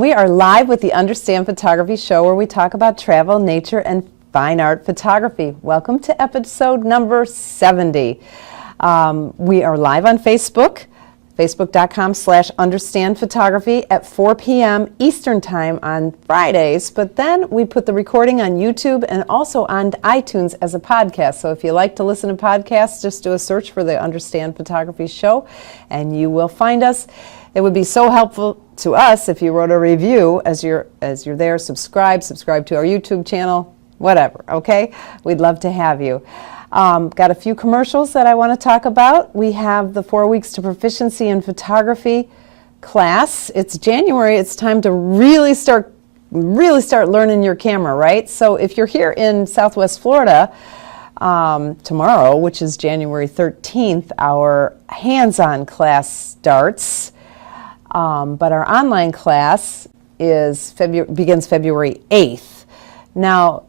and we are live with the Understand Photography Show, where we talk about travel, nature, and fine art photography. Welcome to episode number 70. We are live on Facebook, facebook.com/understandphotography at 4 p.m. Eastern Time on Fridays, but then we put the recording on YouTube and also on iTunes as a podcast. So if you like to listen to podcasts, just do a search for the Understand Photography Show and you will find us. It would be so helpful to us if you wrote a review as you're there. Subscribe to our YouTube channel, whatever, okay? We'd love to have you. Got a few commercials that I want to talk about. We have the 4 Weeks to Proficiency in Photography class. It's January. It's time to really start learning your camera, right? So if you're here in Southwest Florida, tomorrow, which is January 13th, our hands-on class starts. But our online class begins February 8th. Now,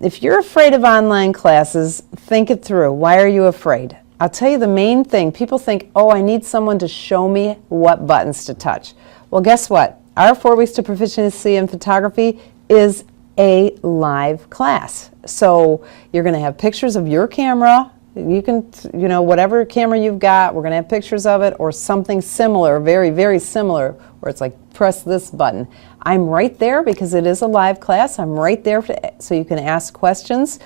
if you're afraid of online classes, think it through. Why are you afraid? I'll tell you the main thing. People think, oh, I need someone to show me what buttons to touch. Well, guess what? Our 4 Weeks to Proficiency in Photography is a live class. So you're going to have pictures of your camera. You can, whatever camera you've got, we're going to have pictures of it or something similar, very, very similar, where it's like, press this button. I'm right there because it is a live class. I'm right there so you can ask questions.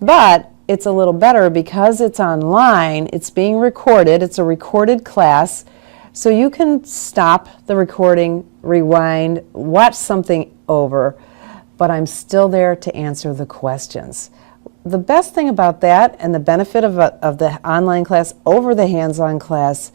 But it's a little better because it's online. It's being recorded. It's a recorded class. So you can stop the recording, rewind, watch something over, but I'm still there to answer the questions. The best thing about that and the benefit of the online class over the hands-on class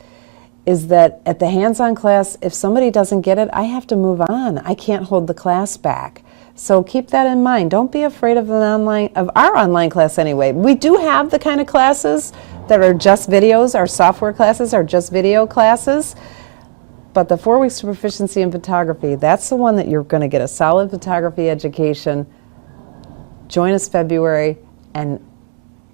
is that at the hands-on class, if somebody doesn't get it, I have to move on. I can't hold the class back. So keep that in mind. Don't be afraid of our online class anyway. We do have the kind of classes that are just videos. Our software classes are just video classes. But the 4 Weeks to Proficiency in Photography, that's the one that you're going to get a solid photography education. Join us February, and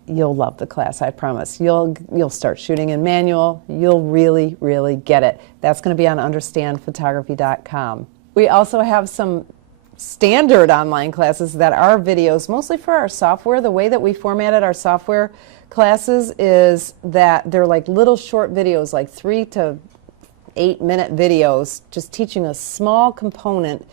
you'll love the class, I promise. You'll start shooting in manual. You'll really, really get it. That's going to be on understandphotography.com. We also have some standard online classes that are videos, mostly for our software. The way that we formatted our software classes is that they're like little short videos, like 3 to 8 minute videos, just teaching a small component.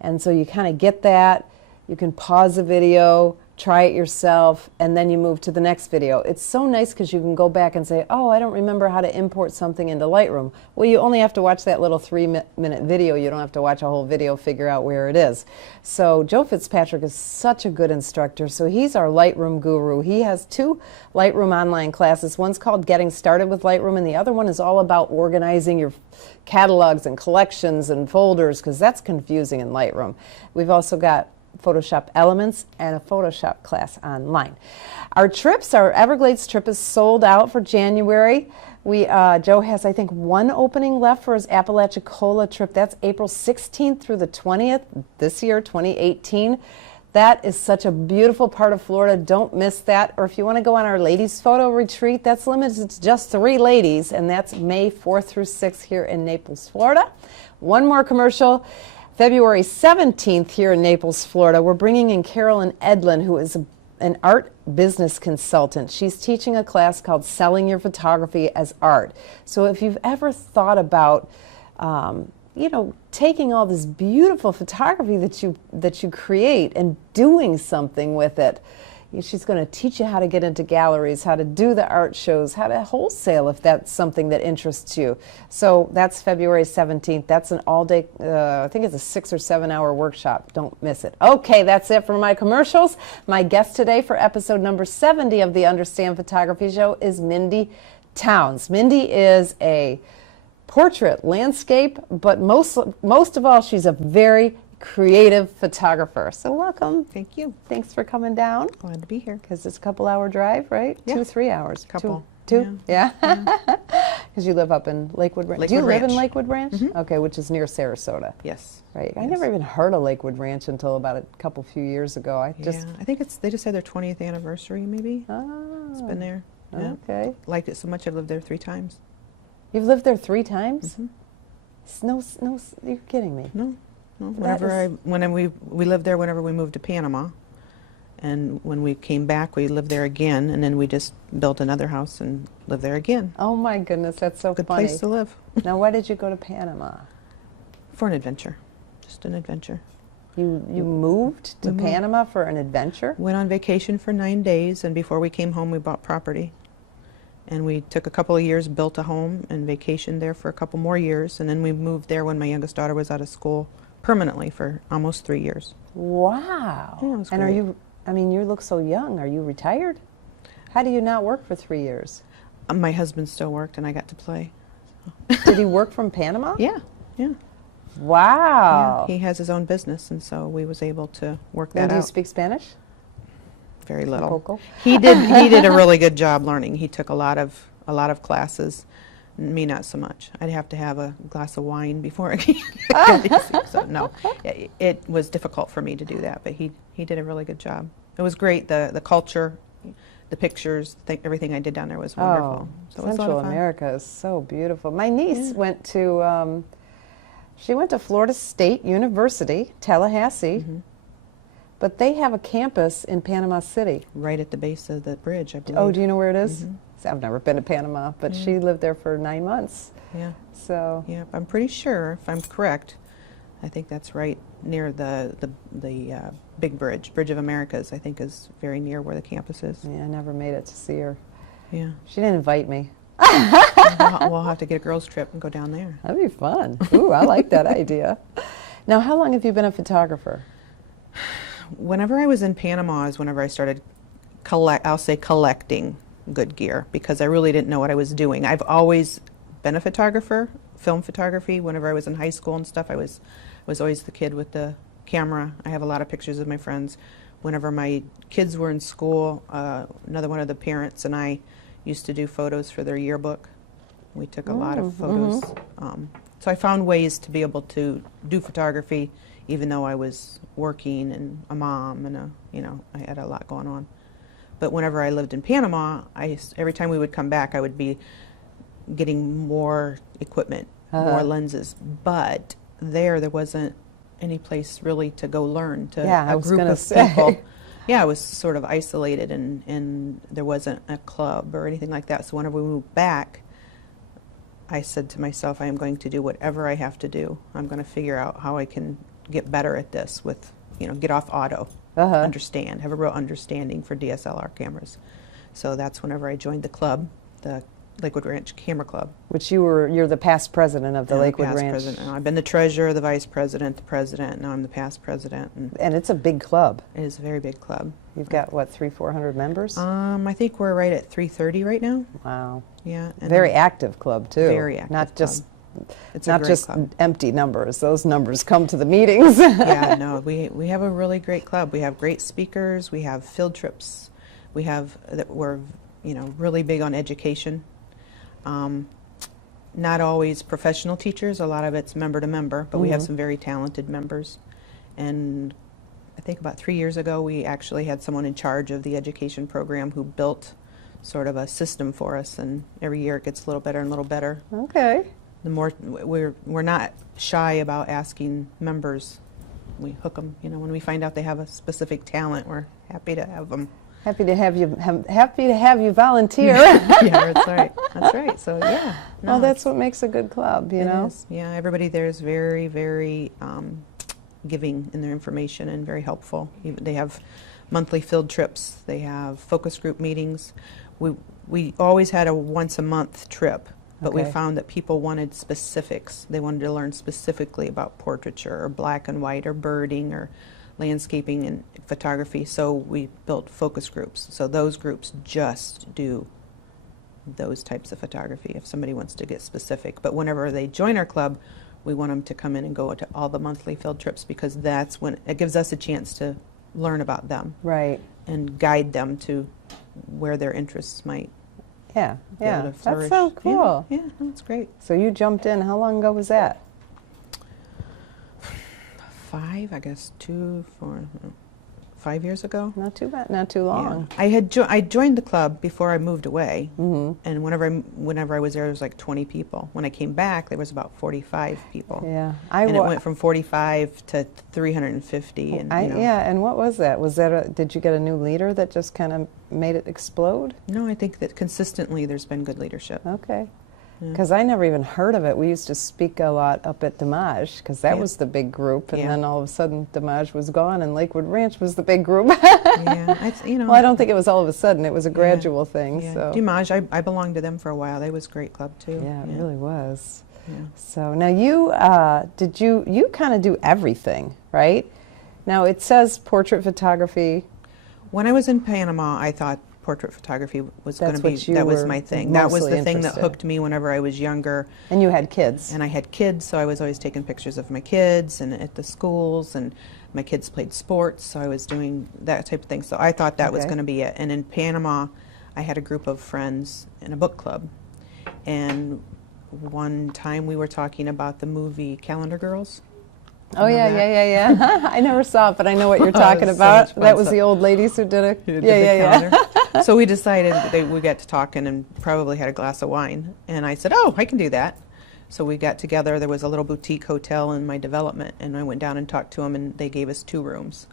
And so you kind of get that. You can pause the video, try it yourself, and then you move to the next video. It's so nice because you can go back and say, oh, I don't remember how to import something into Lightroom. Well, you only have to watch that little 3-minute video. You don't have to watch a whole video, figure out where it is. So Joe Fitzpatrick is such a good instructor. So he's our Lightroom guru. He has 2 Lightroom online classes. One's called Getting Started with Lightroom, and the other one is all about organizing your catalogs and collections and folders, because that's confusing in Lightroom. We've also got Photoshop Elements and a Photoshop class online. Our Everglades trip is sold out for January. Joe has, I think, 1 opening left for his Apalachicola trip. That's April 16th through the 20th this year, 2018. That is such a beautiful part of Florida. Don't miss that. Or if you want to go on our ladies photo retreat, that's limited to just 3 ladies, and that's May 4th through 6th here in Naples, Florida. One more commercial. February 17th here in Naples, Florida, we're bringing in Carolyn Edlin, who is an art business consultant. She's teaching a class called Selling Your Photography as Art. So if you've ever thought about, taking all this beautiful photography that you create and doing something with it, she's going to teach you how to get into galleries, how to do the art shows, how to wholesale if that's something that interests you. So that's February 17th. That's an all-day, I think it's a 6 or 7 hour workshop. Don't miss it. Okay, that's it for my commercials. My guest today for episode number 70 of the Understand Photography Show is Mindy Towns. Mindy is a portrait, landscape, but most of all, she's a very creative photographer. So welcome. Thank you. Thanks for coming down. Glad to be here. Because it's a couple-hour drive, right? Yeah. 2-3 hours. Couple. Two? Yeah. Because you live up in Lakewood Ranch. Do you live in Lakewood Ranch? Mm-hmm. Okay, which is near Sarasota. Yes. Right. Yes. I never even heard of Lakewood Ranch until about a few years ago. I think they just had their 20th anniversary, maybe. Oh. It's been there. Yeah. Okay. Liked it so much I lived there 3 times. You've lived there 3 times? Mm-hmm. No, you're kidding me. No. Well, That is- when we lived there whenever we moved to Panama, and when we came back, we lived there again, and then we just built another house and lived there again. Oh my goodness, that's so Good funny. place to live Now, why did you go to Panama? for an adventure, just an adventure. You moved to We moved. Panama for an adventure? Went on vacation for 9 days, and before we came home, we bought property. And we took a couple of years, built a home, and vacationed there for a couple more years. And then we moved there when my youngest daughter was out of school permanently for almost 3 years. Wow. Yeah, it was And are great. you, I mean, you look so young. Are you retired? How do you not work for 3 years? My husband still worked, and I got to play. Did he work from Panama? Yeah, yeah. Wow. Yeah, he has his own business, and so we was able to work Now, that do you out. speak Spanish? Very little. Poco? He did a really good job learning. He took a lot of classes. Me, not so much. I'd have to have a glass of wine before I could. So no, it was difficult for me to do that. But he did a really good job. It was great. The culture, the pictures, everything I did down there was wonderful. Oh, So it was a lot Central of fun. America is so beautiful. My niece Yeah. went to, she went to Florida State University, Tallahassee, Mhm. but they have a campus in Panama City. Right at the base of the bridge, I believe. Oh, do you know where it is? Mhm. See, I've never been to Panama, but she lived there for 9 months. Yeah. So, Yeah, I'm pretty sure, if I'm correct, I think that's right near the big bridge. Bridge of Americas, I think, is very near where the campus is. yeah, I never made it to see her. Yeah. She didn't invite me. We'll have to get a girls' trip and go down there. That'd be fun. Ooh, I like that idea. Now, how long have you been a photographer? Whenever I was in Panama is whenever I started collecting good gear, because I really didn't know what I was doing. I've always been a photographer, film photography. Whenever I was in high school and stuff, I was always the kid with the camera. I have a lot of pictures of my friends. Whenever my kids were in school, another one of the parents and I used to do photos for their yearbook. We took a lot of photos. So I found ways to be able to do photography, even though I was working and a mom and I had a lot going on. But whenever I lived in Panama, every time we would come back, I would be getting more equipment, more lenses. But there wasn't any place really to go learn to Yeah, I a was group gonna of say. people. Yeah, I was sort of isolated, and there wasn't a club or anything like that. So whenever we moved back, I said to myself, I am going to do whatever I have to do. I'm going to figure out how I can get better at this with, get off auto, understand, have a real understanding for DSLR cameras. So that's whenever I joined the club, the Lakewood Ranch Camera Club. Which you're the past president of the I'm Lakewood past Ranch. president. I've been the treasurer, the vice president, the president. Now I'm the past president, and And it's a big club. it is a very big club. You've got, what, 300-400 members? I think we're right at 330 right now. Wow. Yeah, and Very active club, too. Very active Not just, it's a not great just club. empty numbers. Those numbers come to the meetings. Yeah, no, we have a really great club. We have great speakers. We have field trips. We're really big on education. Not always professional teachers. A lot of it's member to member, but we have some very talented members. And I think about 3 years ago, we actually had someone in charge of the education program who built sort of a system for us. And every year it gets a little better and a little better. Okay. The more we're not shy about asking members. We hook them. When we find out they have a specific talent, we're happy to have them. Happy to have you volunteer. Yeah, that's right. That's right. So yeah. No, Well, that's what makes a good club, you it know? is. Yeah, everybody there is very, very giving in their information and very helpful. They have monthly field trips. They have focus group meetings. We always had a once a month trip, but we Okay. found that people wanted specifics. They wanted to learn specifically about portraiture or black and white or birding or landscaping and photography. So we built focus groups. So those groups just do those types of photography if somebody wants to get specific. But whenever they join our club, we want them to come in and go to all the monthly field trips, because that's when it gives us a chance to learn about them Right. and guide them to where their interests might Yeah. be Yeah. able to That's flourish. so cool. Yeah, no, it's great. So you jumped in. How long ago was that? 5, I guess, 2, 4, 5 years ago. Not too bad, not too Yeah. long. I joined the club before I moved away, and whenever I was there, there was like 20 people. When I came back, there was about 45 people. Yeah, And it went from 45 to 350. And, you know. yeah, and what was that? Was that did you get a new leader that just kind of made it explode? No, I think that consistently there's been good leadership. Okay. Yeah. Because I never even heard of it. We used to speak a lot up at Damage because that Yeah. was the big group, and Yeah. then all of a sudden Damage was gone and Lakewood Ranch was the big group. Yeah, you know. Well, I don't think it was all of a sudden. It was a gradual thing. Yeah. So Dimage, I belonged to them for a while. They was a great club too. yeah, it really was. Yeah. So now you you kind of do everything, right? Now it says portrait photography. When I was in Panama, I thought portrait photography was going That's to be, what you that was were my thing. That was mostly the thing that interested. hooked me whenever I was younger. And you had kids. And I had kids, so I was always taking pictures of my kids and at the schools, and my kids played sports, so I was doing that type of thing. So I thought that was Okay. going to be it. And in Panama, I had a group of friends in a book club. And one time we were talking about the movie Calendar Girls. Oh yeah, Remember yeah, yeah, yeah. I never saw it, but I know what you're Oh, it talking was so about. much fun. That was So- the old ladies who did it. Who did Yeah, the yeah, yeah. calendar. So we decided that we got to talking and probably had a glass of wine. And I said, oh, I can do that. So we got together. There was a little boutique hotel in my development, and I went down and talked to them, and they gave us 2 rooms.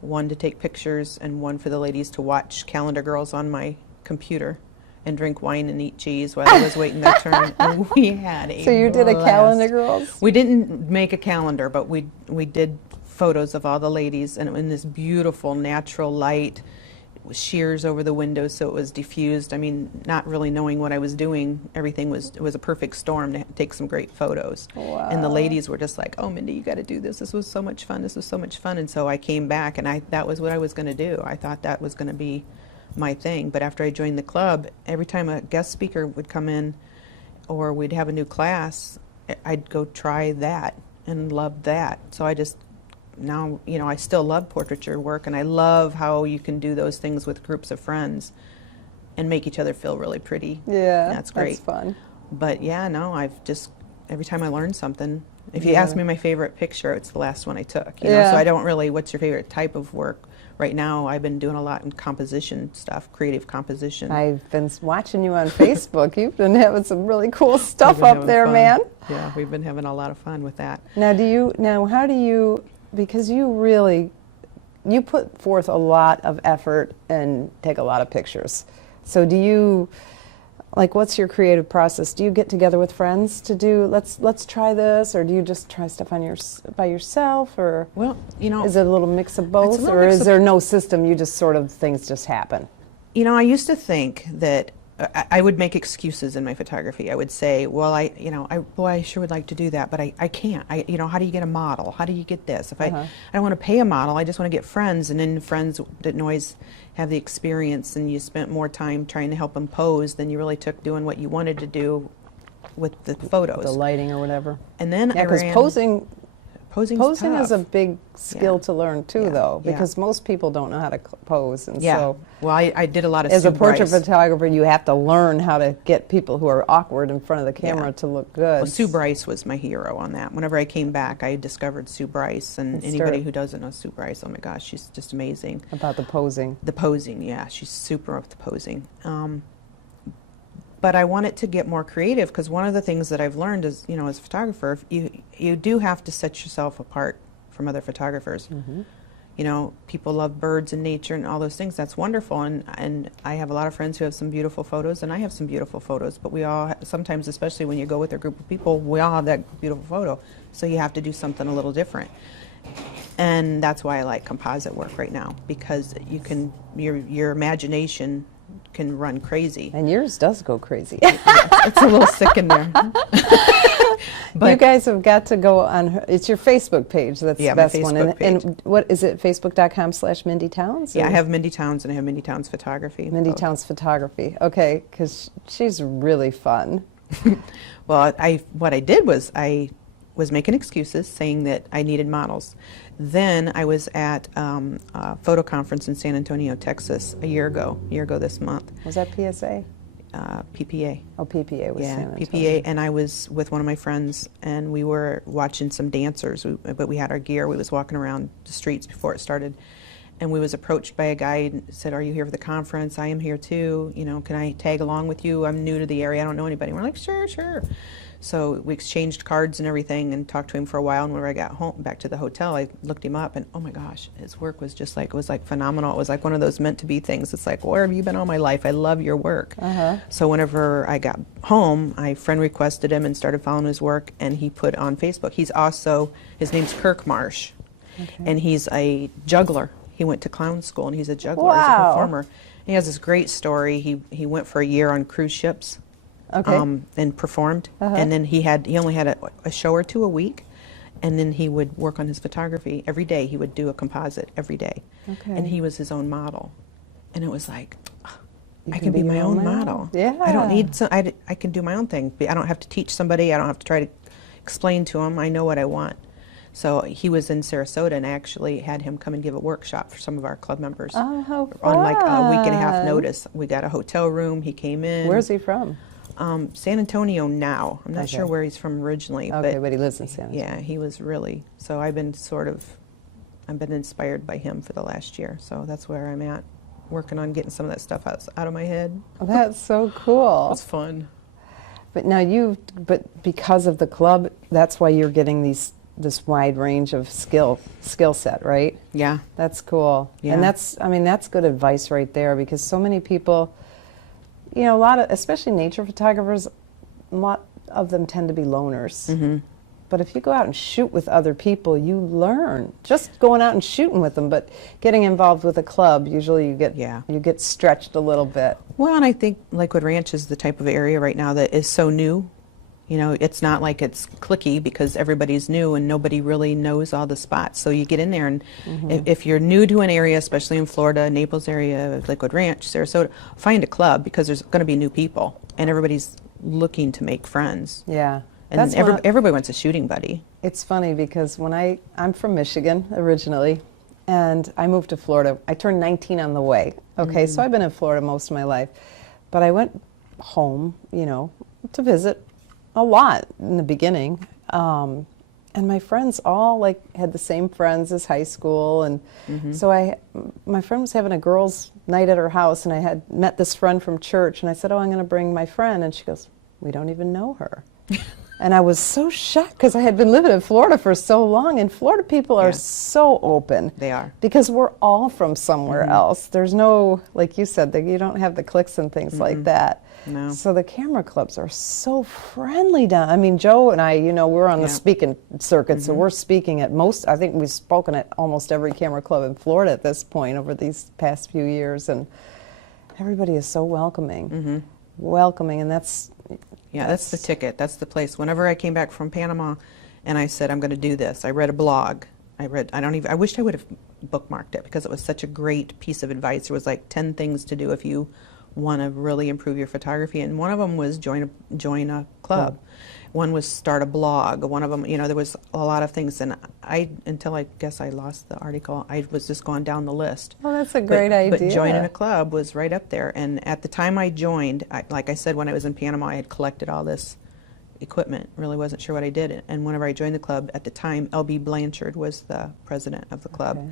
One to take pictures and one for the ladies to watch Calendar Girls on my computer and drink wine and eat cheese while I was waiting their turn. And we had a So you did a blast. Calendar Girls? We didn't make a calendar, but we did photos of all the ladies, and in this beautiful natural light, with shears over the windows, so it was diffused. I mean, not really knowing what I was doing, it was a perfect storm to take some great photos. And the Wow. ladies were just like, "Oh, Mindy, you got to do this. This was so much fun. This was so much fun." And so I came back, and that was what I was going to do. I thought that was going to be my thing. But after I joined the club, every time a guest speaker would come in, or we'd have a new class, I'd go try that and love that. So I just now, you know, I still love portraiture work, and I love how you can do those things with groups of friends and make each other feel really pretty. Yeah, That's great. That's fun. But yeah, no, I've just, every time I learn something, if you Yeah. ask me my favorite picture, it's the last one I took. You know, Yeah. so I don't really, what's your favorite type of work? Right now, I've been doing a lot in composition stuff, creative composition. I've been watching you on Facebook. You've been having some really cool stuff We've been up having there, fun. man. Yeah, we've been having a lot of fun with that. Now how do you, because you put forth a lot of effort and take a lot of pictures. So do you, like, what's your creative process? Do you get together with friends to do, let's try this, or do you just try stuff by yourself, or Well, you know, is it a little mix of both, little or mix is of- there no system, you just sort of, things just happen? you know, I used to think that I would make excuses in my photography. I would say, well, I sure would like to do that, but I can't. You know, how do you get a model? How do you get this? If I don't want to pay a model, I just want to get friends, and then friends didn't always have the experience, and you spent more time trying to help them pose than you really took doing what you wanted to do with the photos. The lighting or whatever. And then Yeah, I because ran. posing Posing's is a tough. big skill Yeah. to learn too, Yeah, though, yeah. because most people don't know how to pose, and Yeah. so Well, I did a lot of as a Sue portrait Bryce. photographer, you have to learn how to get people who are awkward in front of the camera Yeah. to look good. Well, Sue Bryce was my hero on that. Whenever I came back, I discovered Sue Bryce, and And anybody start- who doesn't know Sue Bryce, oh my gosh, she's just amazing. About the posing. The posing, yeah, she's super with the posing. But I wanted to get more creative, because one of the things that I've learned is, you know, as a photographer, you do have to set yourself apart from other photographers. You know, people love birds and nature and all those things. That's wonderful, and I have a lot of friends who have some beautiful photos, and I have some beautiful photos. But we all sometimes, especially when you go with a group of people, we all have that beautiful photo. So you have to do something a little different. And that's why I like composite work right now, because you can your imagination can run crazy. And yours does go crazy. It's a little sick in there. But you guys have got to go on her, it's your Facebook page, that's Yeah, the my best one. Facebook page. And what is it, facebook.com/Mindy Towns? yeah, or I have Mindy Towns, and I have Mindy Towns Photography. Mindy both. Towns Photography. Okay, because she's really fun. Well, what I did was I was making excuses, saying that I needed models. Then I was at a photo conference in San Antonio, Texas, a year ago this month, Was that PSA? PPA. Oh, PPA was Yeah, San Antonio. PPA, and I was with one of my friends, and we were watching some dancers, but we had our gear. We was walking around the streets before it started, and we was approached by a guy and said, "Are you here for the conference? I am here too. You know, can I tag along with you? I'm new to the area. I don't know anybody." And we're like, "Sure, sure." So we exchanged cards and everything and talked to him for a while. And when I got home, back to the hotel, I looked him up and oh my gosh, his work was just like, it was like phenomenal. It was like one of those meant to be things. It's like, where have you been all my life? I love your work. So whenever I got home, I friend requested him and started following his work, and he put on Facebook. He's also, his name's Kirk Marsh, and he's a juggler. He went to clown school and he's a juggler, he's a Wow. performer. He has this great story. He went for a year on cruise ships. Okay. And performed, and then he only had a show or two a week, and then he would work on his photography every day. He would do a composite every day, Okay. and he was his own model, and it was like, You I can be your my own model. Yeah. I don't need I can do my own thing. I don't have to teach somebody. I don't have to try to explain to him. I know what I want. So he was in Sarasota, and I actually had him come and give a workshop for some of our club members Oh, how on like a week and a half fun. notice. We got a hotel room. He came in. Where's he from? San Antonio now. I'm not Okay. sure where he's from originally, Okay, but he lives in San Antonio. yeah, he was really. So I've been inspired by him for the last year. So that's where I'm at, working on getting some of that stuff out of my head. That's so cool. It's fun. But now but because of the club, that's why you're getting this wide range of skill set, right? Yeah, That's cool. Yeah. And that's good advice right there, because so many people, you know, especially nature photographers, a lot of them tend to be loners. Mm-hmm. But if you go out and shoot with other people, you learn. Just going out and shooting with them, but getting involved with a club, usually you get stretched a little bit. Well, and I think Lakewood Ranch is the type of area right now that is so new. You know, it's not like it's cliquey because everybody's new and nobody really knows all the spots. So you get in there, and if you're new to an area, especially in Florida, Naples area, Lakewood Ranch, Sarasota, find a club, because there's going to be new people and everybody's looking to make friends. Yeah. And That's everybody wants a shooting buddy. It's funny because when I'm from Michigan originally, and I moved to Florida. I turned 19 on the way. Okay, so I've been in Florida most of my life. But I went home, you know, to visit a lot in the beginning. And my friends all had the same friends as high school, and so my friend was having a girls' night at her house, and I had met this friend from church, and I said, "Oh, I'm going to bring my friend," and she goes, "We don't even know her." And I was so shocked because I had been living in Florida for so long, and Florida people are so open. They are. Because we're all from somewhere else. There's no, like you said, you don't have the cliques and things like that. No. So the camera clubs are so friendly down. I mean, Joe and I, you know, we're on the speaking circuit, so we're speaking at I think we've spoken at almost every camera club in Florida at this point over these past few years, and everybody is so welcoming. Welcoming, and that's the ticket. That's the place. Whenever I came back from Panama and I said, I'm going to do this, I read a blog. I wished I would have bookmarked it because it was such a great piece of advice. There was like 10 things to do if you want to really improve your photography, and one of them was join a club. One was start a blog. One of them, you know, there was a lot of things, and until I guess I lost the article, I was just going down the list. Oh, that's a great idea. But joining a club was right up there. And at the time I joined, like I said, when I was in Panama, I had collected all this equipment. Really wasn't sure what I did. And whenever I joined the club, at the time, L.B. Blanchard was the president of the club. Okay.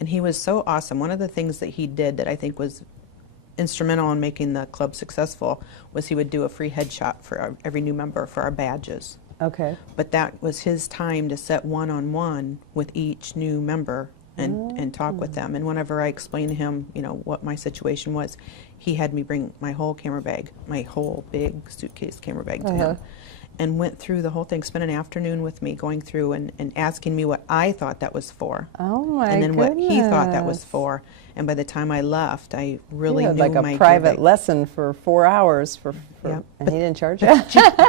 And he was so awesome. One of the things that he did that I think was instrumental in making the club successful was he would do a free headshot for every new member for our badges. Okay. But that was his time to set one-on-one with each new member and talk with them. And whenever I explained to him, you know, what my situation was, he had me bring my whole camera bag, my whole big suitcase camera bag to him, and went through the whole thing, spent an afternoon with me going through and asking me what I thought that was for. Oh my And then what he thought that was goodness. for. And by the time I left, I really You had knew like my a private gig. lesson for 4 hours Yep. and he didn't charge you?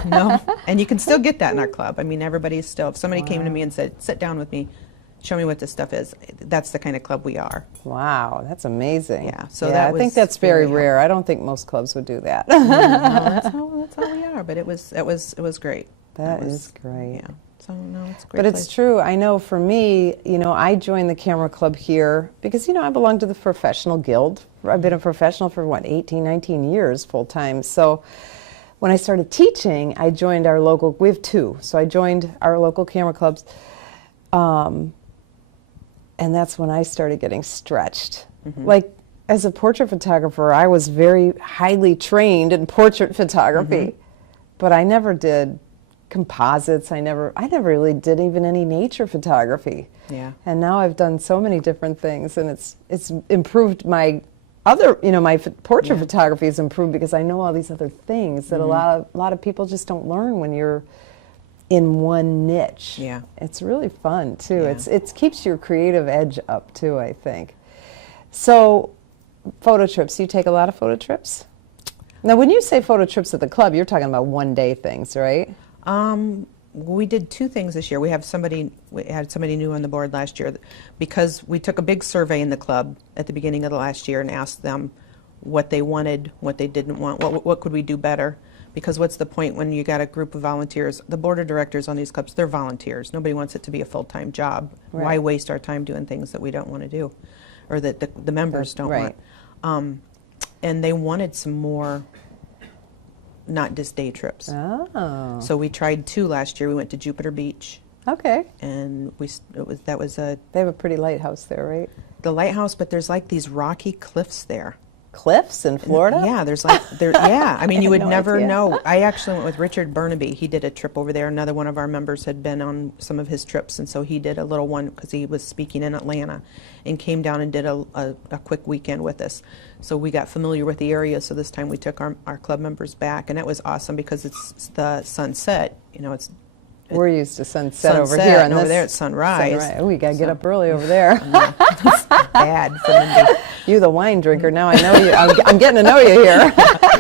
No, and you can still get that in our club. I mean, everybody's still, if somebody came to me and said, sit down with me, show me what this stuff is, that's the kind of club we are. Wow, that's amazing. Yeah, so yeah, that I think was that's very very rare. I don't think most clubs would do that. No, that's how we are, but it was great. That was is great. Yeah, so no, it's a great But it's place. true. I know for me, you know, I joined the camera club here because, you know, I belong to the professional guild. I've been a professional for 18, 19 years full time. So when I started teaching, I joined our local, we have two. So I joined our local camera clubs. And that's when I started getting stretched. Like, as a portrait photographer, I was very highly trained in portrait photography, but I never did composites. I never really did even any nature photography. Yeah. And now I've done so many different things, and it's improved my other, my portrait photography has improved because I know all these other things that a lot of people just don't learn when you're in one niche. Yeah. It's really fun too. Yeah. It keeps your creative edge up too, I think. So, photo trips, you take a lot of photo trips? Now, when you say photo trips at the club, you're talking about one-day things, right? We did 2 things this year. We had somebody new on the board last year because we took a big survey in the club at the beginning of the last year and asked them what they wanted, what they didn't want, what could we do better. Because what's the point when you got a group of volunteers? The board of directors on these clubs, they're volunteers. Nobody wants it to be a full-time job. Right. Why waste our time doing things that we don't want to do or that the members don't Right. want? And they wanted some more, not just day trips. Oh, So we tried 2 last year. We went to Jupiter Beach, okay. and that was They have a pretty lighthouse there, right? the lighthouse. But there's like these rocky cliffs there. Cliffs in Florida? Yeah, there's like yeah. I mean, you would no never idea. know. I actually went with Richard Burnaby. He did a trip over there. Another one of our members had been on some of his trips, and so he did a little one because he was speaking in Atlanta, and came down and did a quick weekend with us. So we got familiar with the area. So this time we took our club members back, and it was awesome because it's the sunset. It's We're used to sunset over sunset, here. and over there it's sunrise. Oh, we got to get up early over there. Bad for Mindy. You, the wine drinker, now I know you. I'm getting to know you here.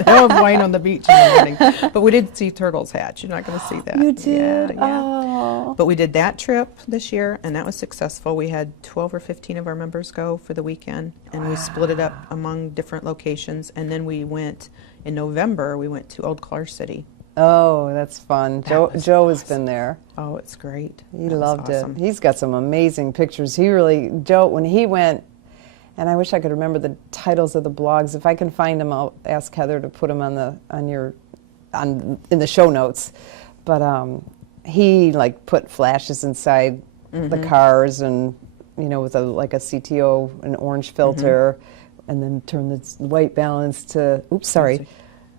No wine on the beach in the morning. But we did see turtles hatch. You're not going to see that. You did? Yeah, yeah. Oh. But we did that trip this year, and that was successful. We had 12 or 15 of our members go for the weekend, and we split it up among different locations. And then we went, in November, we went to Old Clark City. Oh, that's fun. was Joe has been there. Oh, it's great. He That was loved awesome. it. He's got some amazing pictures. Joe, when he went, and I wish I could remember the titles of the blogs. If I can find them, I'll ask Heather to put them in the show notes. But he put flashes inside the cars, and with a CTO, an orange filter, and then turn the white balance to. Oops, sorry.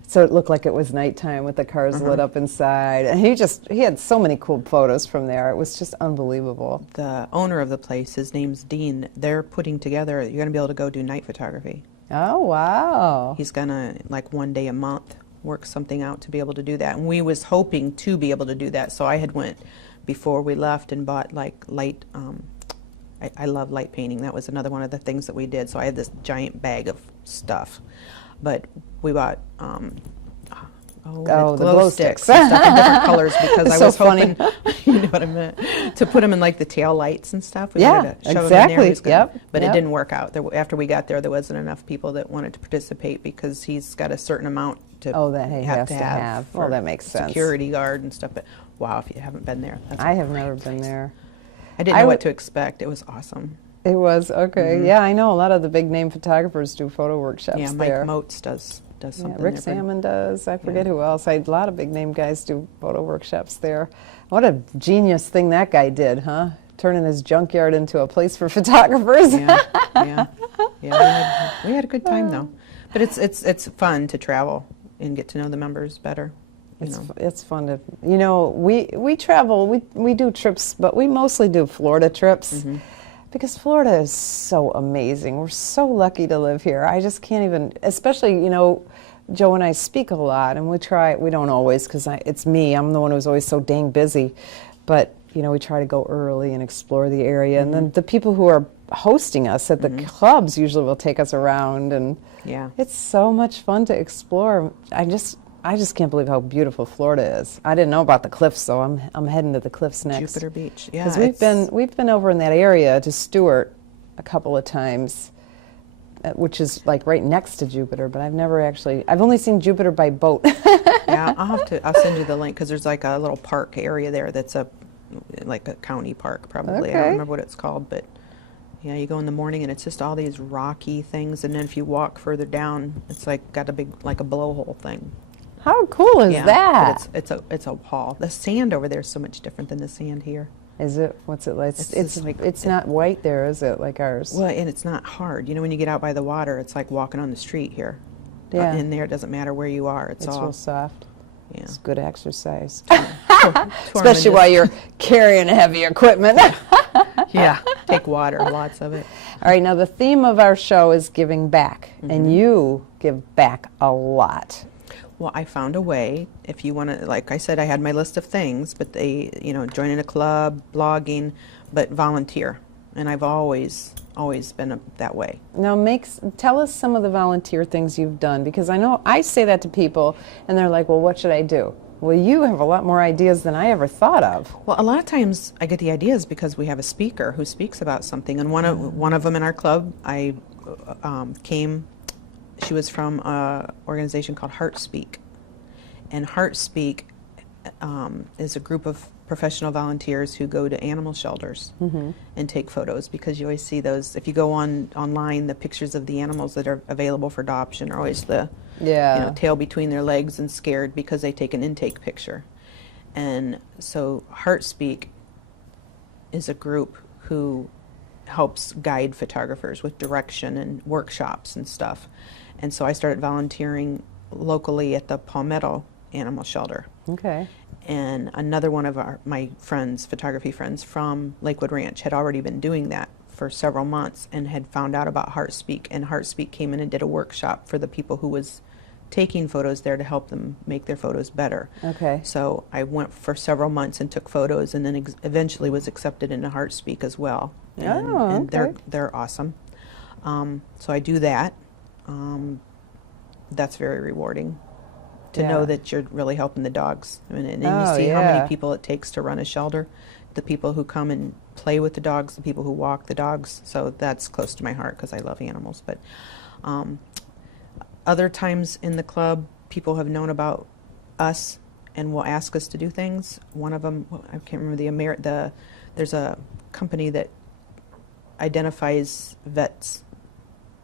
So it looked like it was nighttime with the cars lit up inside. And he had so many cool photos from there. It was just unbelievable. The owner of the place, his name's Dean, they're putting together, you're going to be able to go do night photography. Oh, wow. He's going to, one day a month, work something out to be able to do that. And we was hoping to be able to do that. So I had went before we left and bought light, I love light painting. That was another one of the things that we did. So I had this giant bag of stuff. But we bought the glow sticks and stuff in different colors because I So was hoping, funny. you know what I meant, to put them in the tail lights and stuff. We Yeah, wanted to show 'em in exactly. there. He was gonna- Yep, But yep. it didn't work out. After we got there wasn't enough people that wanted to participate because he's got a certain amount to that he has to have. Well, for that makes sense. security guard and stuff. But wow, if you haven't been there, that's I a have great never been place. there. I didn't I know would- what to expect. It was awesome. It was, okay. Yeah, I know a lot of the big name photographers do photo workshops Yeah, Mike there. Moats does Yeah, something Rick there. Salmon does. I forget who else. A lot of big name guys do photo workshops there. What a genius thing that guy did, huh? Turning his junkyard into a place for photographers. Yeah. We had a good time though. But it's fun to travel and get to know the members better. It's fun to, we travel, we do trips, but we mostly do Florida trips because Florida is so amazing. We're so lucky to live here. I just can't even, especially, Joe and I speak a lot, and we don't always because it's me. I'm the one who's always so dang busy. But, we try to go early and explore the area. And then the people who are hosting us at the clubs usually will take us around, and Yeah. it's so much fun to explore. I just can't believe how beautiful Florida is. I didn't know about the cliffs, though. I'm heading to the cliffs next. Jupiter Beach. Yeah. Because we've been over in that area to Stewart a couple of times, which is right next to Jupiter. But I've only seen Jupiter by boat. Yeah, I'll send you the link because there's a little park area there that's a county park probably. I don't Okay. remember what it's called, but yeah, you go in the morning and it's just all these rocky things, and then if you walk further down, it's got a big a blowhole thing. How cool is Yeah, that? but it's a hall. The sand over there is so much different than the sand here. Is it? What's it like? It's It's just like- it's not white there, is it? Like ours? Well, and it's not hard. You know, when you get out by the water, it's like walking on the street here. Yeah. In there, it doesn't matter where you are. It's It's all real soft. yeah. It's good exercise, Tormund especially is- while you're carrying heavy equipment. yeah, take water, lots of it. All right, now the theme of our show is giving back, Mm-hmm. and you give back a lot. Well, I found a way. If you want to, like I said, I had my list of things, but joining a club, blogging, but volunteer. And I've always been that way. Now, tell us some of the volunteer things you've done, because I know I say that to people, and they're like, well, what should I do? Well, you have a lot more ideas than I ever thought of. Well, a lot of times I get the ideas because we have a speaker who speaks about something. And one of them in our club, I came. She was from an organization called Heart Speak, and Heart Speak is a group of professional volunteers who go to animal shelters and take photos, because you always see those, if you go online, the pictures of the animals that are available for adoption are always the tail between their legs and scared because they take an intake picture. And so Heart Speak is a group who helps guide photographers with direction and workshops and stuff. And so I started volunteering locally at the Palmetto Animal Shelter. Okay. And another one of my friends, photography friends from Lakewood Ranch, had already been doing that for several months and had found out about Heart Speak. And Heart Speak came in and did a workshop for the people who was taking photos there to help them make their photos better. Okay. So I went for several months and took photos, and then eventually was accepted into Heart Speak as well. And, Oh, and okay. they're awesome. So I do that. That's very rewarding to know Yeah. that you're really helping the dogs. I mean, and then Oh, you see how yeah. many people it takes to run a shelter, the people who come and play with the dogs, the people who walk the dogs. So that's close to my heart because I love animals. But other times in the club, people have known about us and will ask us to do things. One of them, I can't remember there's a company that identifies vets.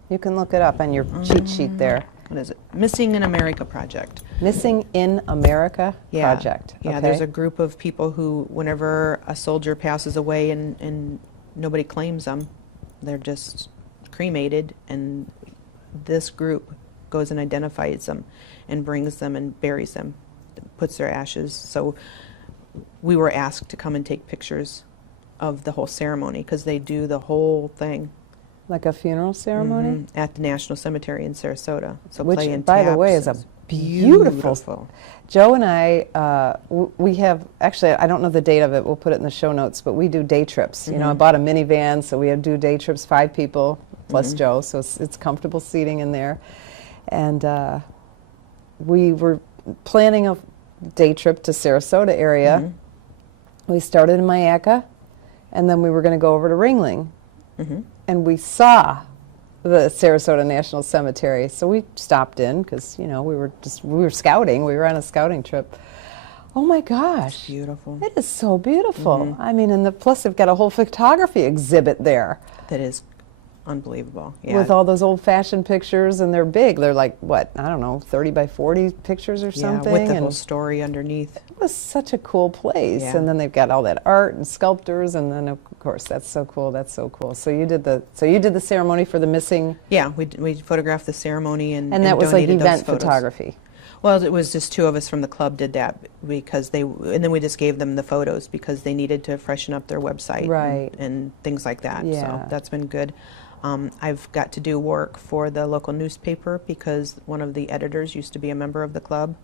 You can look it up on your cheat sheet there. What is it? Missing in America Project. Missing in America Project. Yeah, Okay. there's a group of people who, whenever a soldier passes away and nobody claims them, they're just cremated, and this group goes and identifies them and brings them and buries them, puts their ashes. So we were asked to come and take pictures of the whole ceremony because they do the whole thing. Like a funeral ceremony? At the National Cemetery in Sarasota. So Which, playing by the taps way, is a and- beautiful. Joe and I, we have, actually, I don't know the date of it, we'll put it in the show notes, but we do day trips. You know, I bought a minivan, so we do day trips, 5 people, plus Joe, so it's comfortable seating in there. And we were planning a day trip to Sarasota area. We started in Mayaca, and then we were going to go over to Ringling. And we saw the Sarasota National Cemetery, so we stopped in because, you know, we were scouting. We were on a scouting trip. Oh my gosh, Beautiful. it is so beautiful. I mean, and plus they've got a whole photography exhibit there That is unbelievable. Yeah. with all those old-fashioned pictures, and they're big. They're like, what, I don't know, 30 by 40 pictures or something. with the and whole story underneath. it was such a cool place. Yeah. And then they've got all that art and sculptors, and then of course that's so cool. That's so cool. So you did the ceremony for the missing, Yeah, we photographed the ceremony and and that was like donated those event photos. photography. Well, it was just 2 of us from the club did that because and then we just gave them the photos because they needed to freshen up their website Right. and things like that. Yeah. So that's been good. I've got to do work for the local newspaper because one of the editors used to be a member of the club,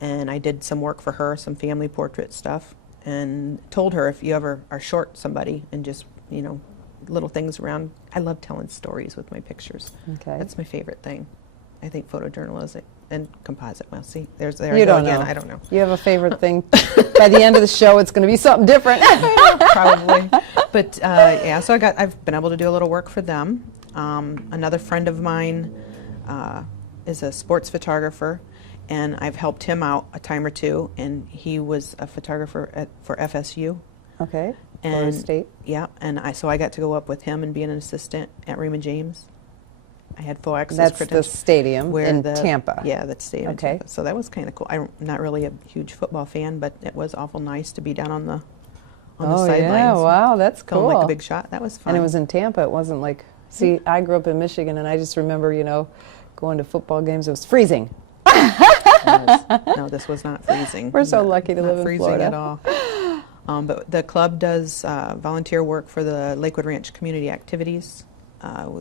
and I did some work for her, some family portrait stuff, and told her if you ever are short somebody and just, you know, little things around. I love telling stories with my pictures. Okay. That's my favorite thing. I think photojournalism and composite. Well, see, there You I go don't again. know. I don't know. You have a favorite thing. By the end of the show, it's going to be something different. Probably. But yeah, so I've been able to do a little work for them. Another friend of mine is a sports photographer, and I've helped him out a time or two, and he was a photographer for FSU. Okay. Florida And State. yeah, and so I got to go up with him and be an assistant at Raymond James. I had full access That's the credentials. stadium Where in the- Tampa. Yeah, that's stadium in Okay. Tampa. So that was kind of cool. I'm not really a huge football fan, but it was awful nice to be down on the on the Oh, sidelines. yeah, wow, that's cool. Going like a big shot. That was fun. And it was in Tampa. It wasn't like, see, I grew up in Michigan, and I just remember, going to football games. It was freezing. No, this was not freezing. We're so Not- lucky to not live in freezing Florida. at all. But the club does volunteer work for the Lakewood Ranch community activities.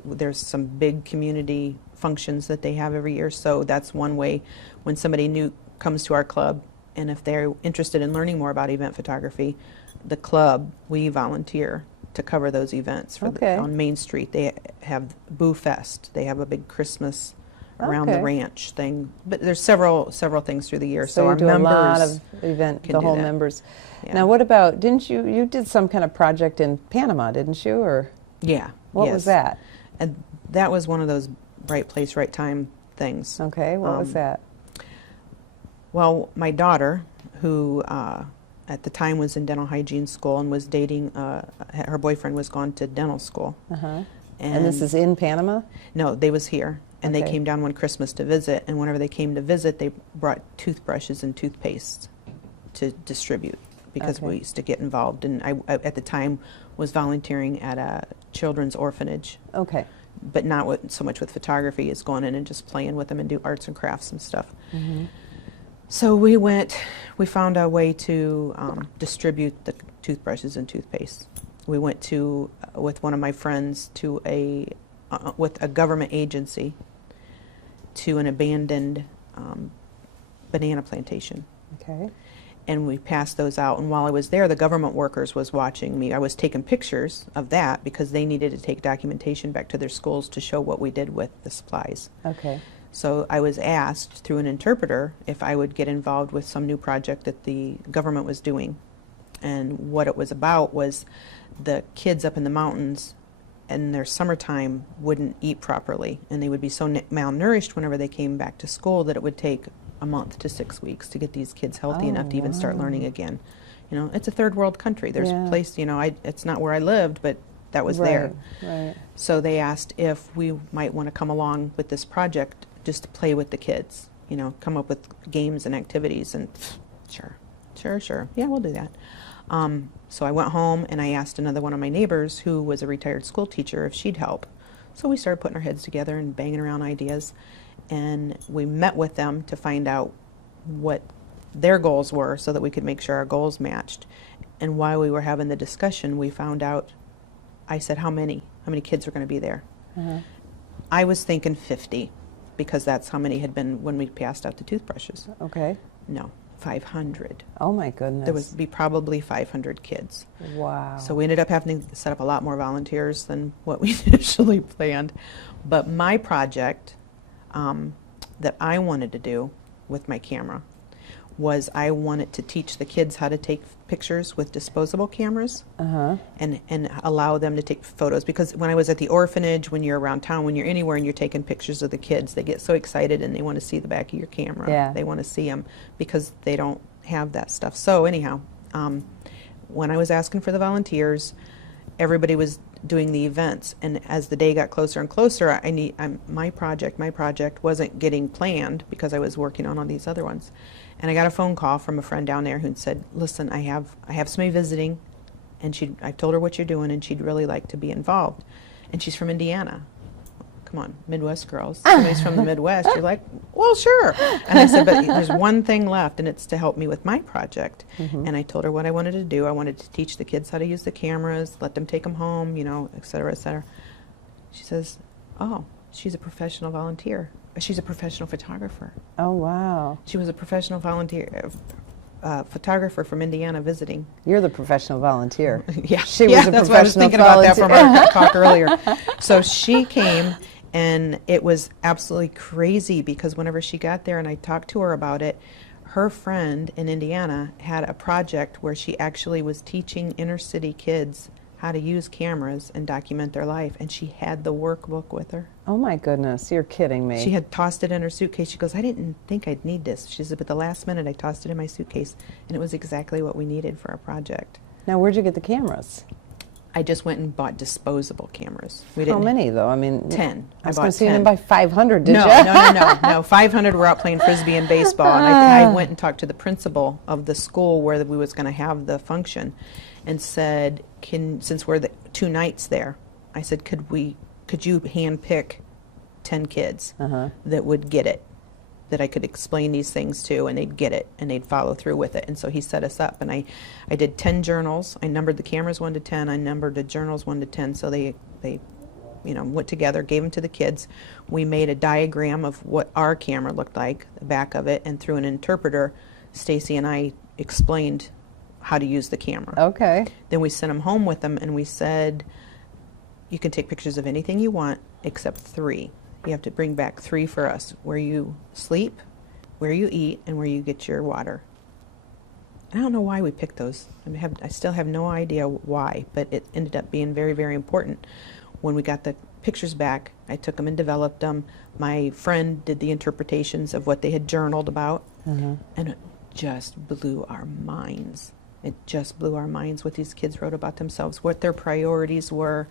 There's some big community functions that they have every year, so that's one way when somebody new comes to our club, and if they're interested in learning more about event photography, the club, we volunteer to cover those events. Okay. On Main Street, they have Boo Fest. They have a big Christmas around the Okay. ranch thing. But there's several things through the year. So you our do members a lot of event, can the do whole that. members. Yeah. Now, what about, didn't you did some kind of project in Panama, didn't you? Or Yeah. what yes. was that? And that was one of those right place, right time things. Okay, what was that? Well, my daughter, who at the time was in dental hygiene school and was dating, her boyfriend was gone to dental school. Uh-huh. And this is in Panama? No, they was here. And they Okay. came down one Christmas to visit. And whenever they came to visit, they brought toothbrushes and toothpaste to distribute because Okay. we used to get involved. And I, at the time, was volunteering at a children's orphanage, Okay. but not so much with photography, as going in and just playing with them and do arts and crafts and stuff. Mm-hmm. So we found a way to distribute the toothbrushes and toothpaste. We went to, with one of my friends, to with a government agency, to an abandoned banana plantation. Okay. And we passed those out. And while I was there, the government workers was watching me. I was taking pictures of that because they needed to take documentation back to their schools to show what we did with the supplies. Okay. So I was asked through an interpreter if I would get involved with some new project that the government was doing. And what it was about was the kids up in the mountains in their summertime wouldn't eat properly, and they would be so malnourished whenever they came back to school that it would take a month to 6 weeks to get these kids healthy Oh, enough to even start wow. learning again. You know, it's a third world country. There's Yeah. a place, it's not where I lived, but that was there. Right. So they asked if we might want to come along with this project just to play with the kids, come up with games and activities. And sure. Yeah, we'll do that. So I went home and I asked another one of my neighbors who was a retired school teacher if she'd help. So we started putting our heads together and banging around ideas. And we met with them to find out what their goals were so that we could make sure our goals matched. And while we were having the discussion, we found out, I said, how many kids are going to be there? Uh-huh. I was thinking 50 because that's how many had been when we passed out the toothbrushes. Okay. No, 500. Oh my goodness. There would be probably 500 kids. Wow. So we ended up having to set up a lot more volunteers than what we initially planned. But my project that I wanted to do with my camera was I wanted to teach the kids how to take pictures with disposable cameras Uh-huh. and allow them to take photos. Because when I was at the orphanage, when you're around town, when you're anywhere and you're taking pictures of the kids, they get so excited and they want to see the back of your camera. Yeah. They want to see them because they don't have that stuff. So anyhow, when I was asking for the volunteers, everybody was doing the events, and as the day got closer and closer, my project wasn't getting planned because I was working on all these other ones. And I got a phone call from a friend down there who said, listen, I have somebody visiting, and I told her what you're doing, and she'd really like to be involved. And she's from Indiana. Come on, Midwest girls. Somebody's from the Midwest. You're like, well, sure. And I said, but there's one thing left, and it's to help me with my project. Mm-hmm. And I told her what I wanted to do. I wanted to teach the kids how to use the cameras, let them take them home, et cetera, et cetera. She says, oh, she's a professional volunteer. She's a professional photographer. Oh wow. She was a professional volunteer, photographer from Indiana visiting. You're the professional volunteer. Yeah, She was a that's what I was professional thinking about that from our volunteer. talk earlier. So she came, and it was absolutely crazy because whenever she got there and I talked to her about it, her friend in Indiana had a project where she actually was teaching inner city kids how to use cameras and document their life, and she had the workbook with her. Oh my goodness, you're kidding me. She had tossed it in her suitcase. She goes, I didn't think I'd need this. She said, but the last minute I tossed it in my suitcase, and it was exactly what we needed for our project. Now, where'd you get the cameras? I just went and bought disposable cameras. We How didn't. many though? I mean, 10. I was bought going to say you 10. didn't buy 500, did No, you? no. 500 were out playing Frisbee and baseball. And I went and talked to the principal of the school where we was going to have the function and said, since we're the 2 nights there, I said, could you hand pick 10 kids that would get it, that I could explain these things to, and they'd get it and they'd follow through with it. And so he set us up, and I did 10 journals. I numbered the cameras 1 to 10. I numbered the journals 1 to 10. So they went together, gave them to the kids. We made a diagram of what our camera looked like, the back of it, and through an interpreter, Stacy and I explained how to use the camera. Okay. Then we sent them home with them, and we said, you can take pictures of anything you want except 3. You have to bring back 3 for us: where you sleep, where you eat, and where you get your water. I don't know why we picked those. I still have no idea why, but it ended up being very, very important. When we got the pictures back, I took them and developed them. My friend did the interpretations of what they had journaled about, and it just blew our minds. It just blew our minds what these kids wrote about themselves, what their priorities were.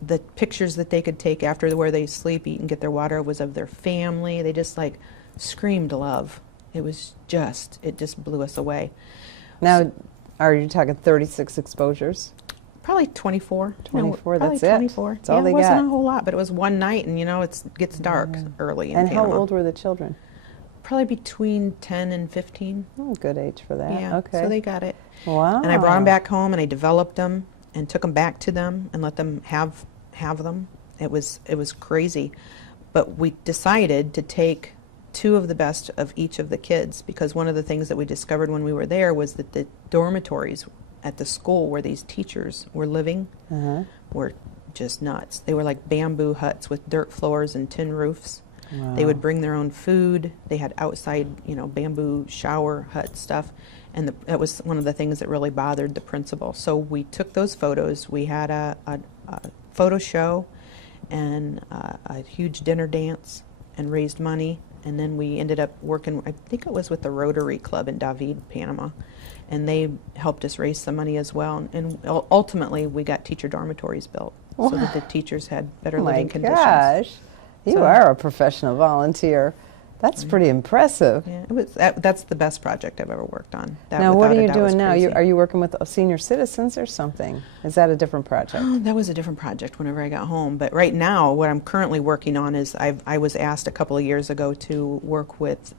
The pictures that they could take after where they sleep, eat, and get their water was of their family. They just like screamed love. It just blew us away. Now, are you talking 36 exposures? Probably 24. 24, probably that's it? 24. That's all they it wasn't got. a whole lot, but it was one night, and it gets dark early in And how Panama. old were the children? Probably between 10 and 15. Oh, good age for that. Yeah, Okay. so they got it. Wow. And I brought them back home, and I developed them and took them back to them and let them have them. It was crazy. But we decided to take 2 of the best of each of the kids, because one of the things that we discovered when we were there was that the dormitories at the school where these teachers were living were just nuts. They were like bamboo huts with dirt floors and tin roofs. Wow. They would bring their own food. They had outside, bamboo shower hut stuff. And that was one of the things that really bothered the principal. So we took those photos. We had a photo show and a huge dinner dance and raised money. And then we ended up working, I think it was with the Rotary Club in David, Panama. And they helped us raise some money as well. And ultimately, we got teacher dormitories built so that the teachers had better living conditions. My gosh. You So- are a professional volunteer. That's pretty impressive. Yeah, that's the best project I've ever worked on. That, Now, what without are a you doubt, was doing now? crazy. Are you working with senior citizens or something? Is that a different project? Oh, that was a different project whenever I got home. But right now, what I'm currently working on is I was asked a couple of years ago to work with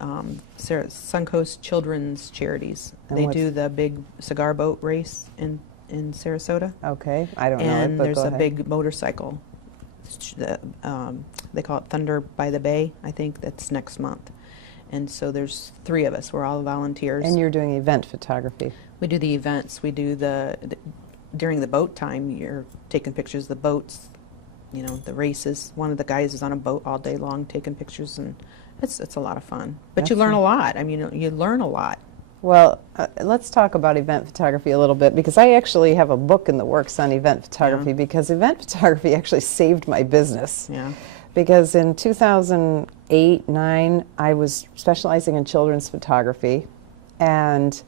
Suncoast Children's Charities. And They what's- do the big cigar boat race in Sarasota. Okay, I don't know it, And but there's go a ahead. big motorcycle. They call it Thunder by the Bay, I think. That's next month. And so there's 3 of us. We're all volunteers. And you're doing event photography. We do the events. We do during the boat time, you're taking pictures of the boats, the races. One of the guys is on a boat all day long taking pictures, and it's a lot of fun. But you learn a lot. I mean, you learn a lot. Well, let's talk about event photography a little bit, because I actually have a book in the works on event photography, because event photography actually saved my business. Yeah. Because in 2008-9, I was specializing in children's photography, and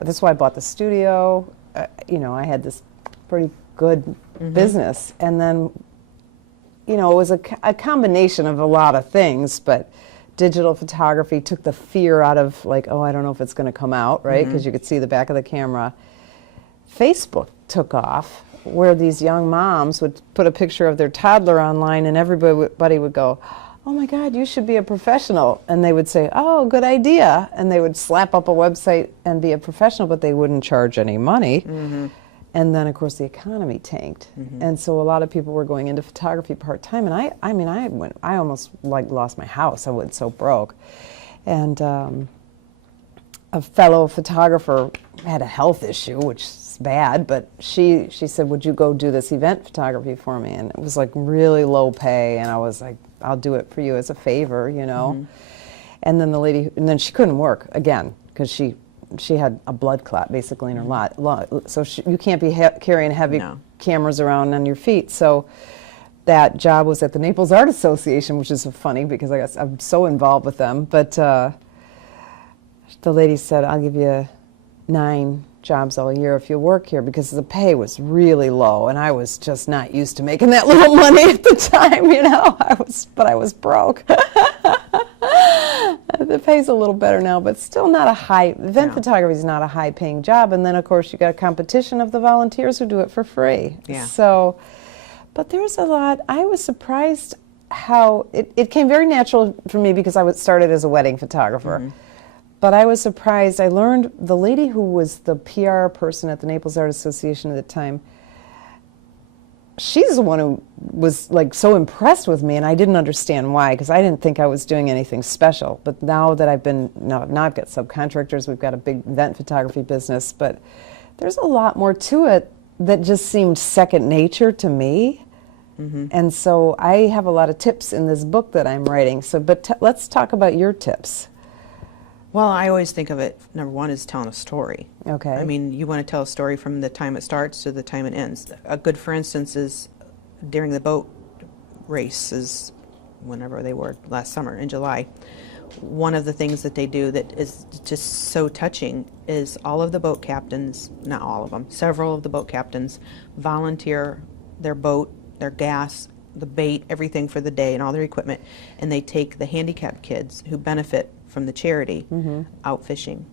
that's why I bought the studio. I had this pretty good business, and then, it was a combination of a lot of things, but digital photography took the fear out of, like, oh, I don't know if it's going to come out, right? Because you could see the back of the camera. Facebook took off, where these young moms would put a picture of their toddler online, and everybody would go, oh my God, you should be a professional. And they would say, oh, good idea. And they would slap up a website and be a professional, but they wouldn't charge any money. And then, of course, the economy tanked. And so a lot of people were going into photography part-time. And I almost lost my house. I went so broke. And a fellow photographer had a health issue, which is bad, but she said, would you go do this event photography for me? And it was like really low pay, and I was like, I'll do it for you as a favor, And then the lady, and then she couldn't work again, because she had a blood clot basically in her lot. So you can't be carrying heavy cameras around on your feet. So that job was at the Naples Art Association, which is funny because I guess I'm so involved with them. But the lady said, I'll give you 9 jobs all year if you work here, because the pay was really low, and I was just not used to making that little money at the time, you know. I was broke. The pay's a little better now, but still not a high. Event photography is not a high-paying job, and then of course you got a competition of the volunteers who do it for free. Yeah. So, but there's a lot. I was surprised how it came very natural for me because I started as a wedding photographer. Mm-hmm. But I was surprised. I learned the lady who was the PR person at the Naples Art Association at the time, she's the one who was like so impressed with me, and I didn't understand why, because I didn't think I was doing anything special. But now that now I've got subcontractors, we've got a big event photography business, but there's a lot more to it that just seemed second nature to me. Mm-hmm. And so I have a lot of tips in this book that I'm writing. So, but let's talk about your tips. Well, I always think of it, number one, is telling a story. Okay. I mean, you want to tell a story from the time it starts to the time it ends. A good, for instance, is during the boat races, whenever they were, last summer in July. One of the things that they do that is just so touching is all of the boat captains, not all of them, several of the boat captains volunteer their boat, their gas, the bait, everything for the day and all their equipment, and they take the handicapped kids who benefit from the charity out fishing.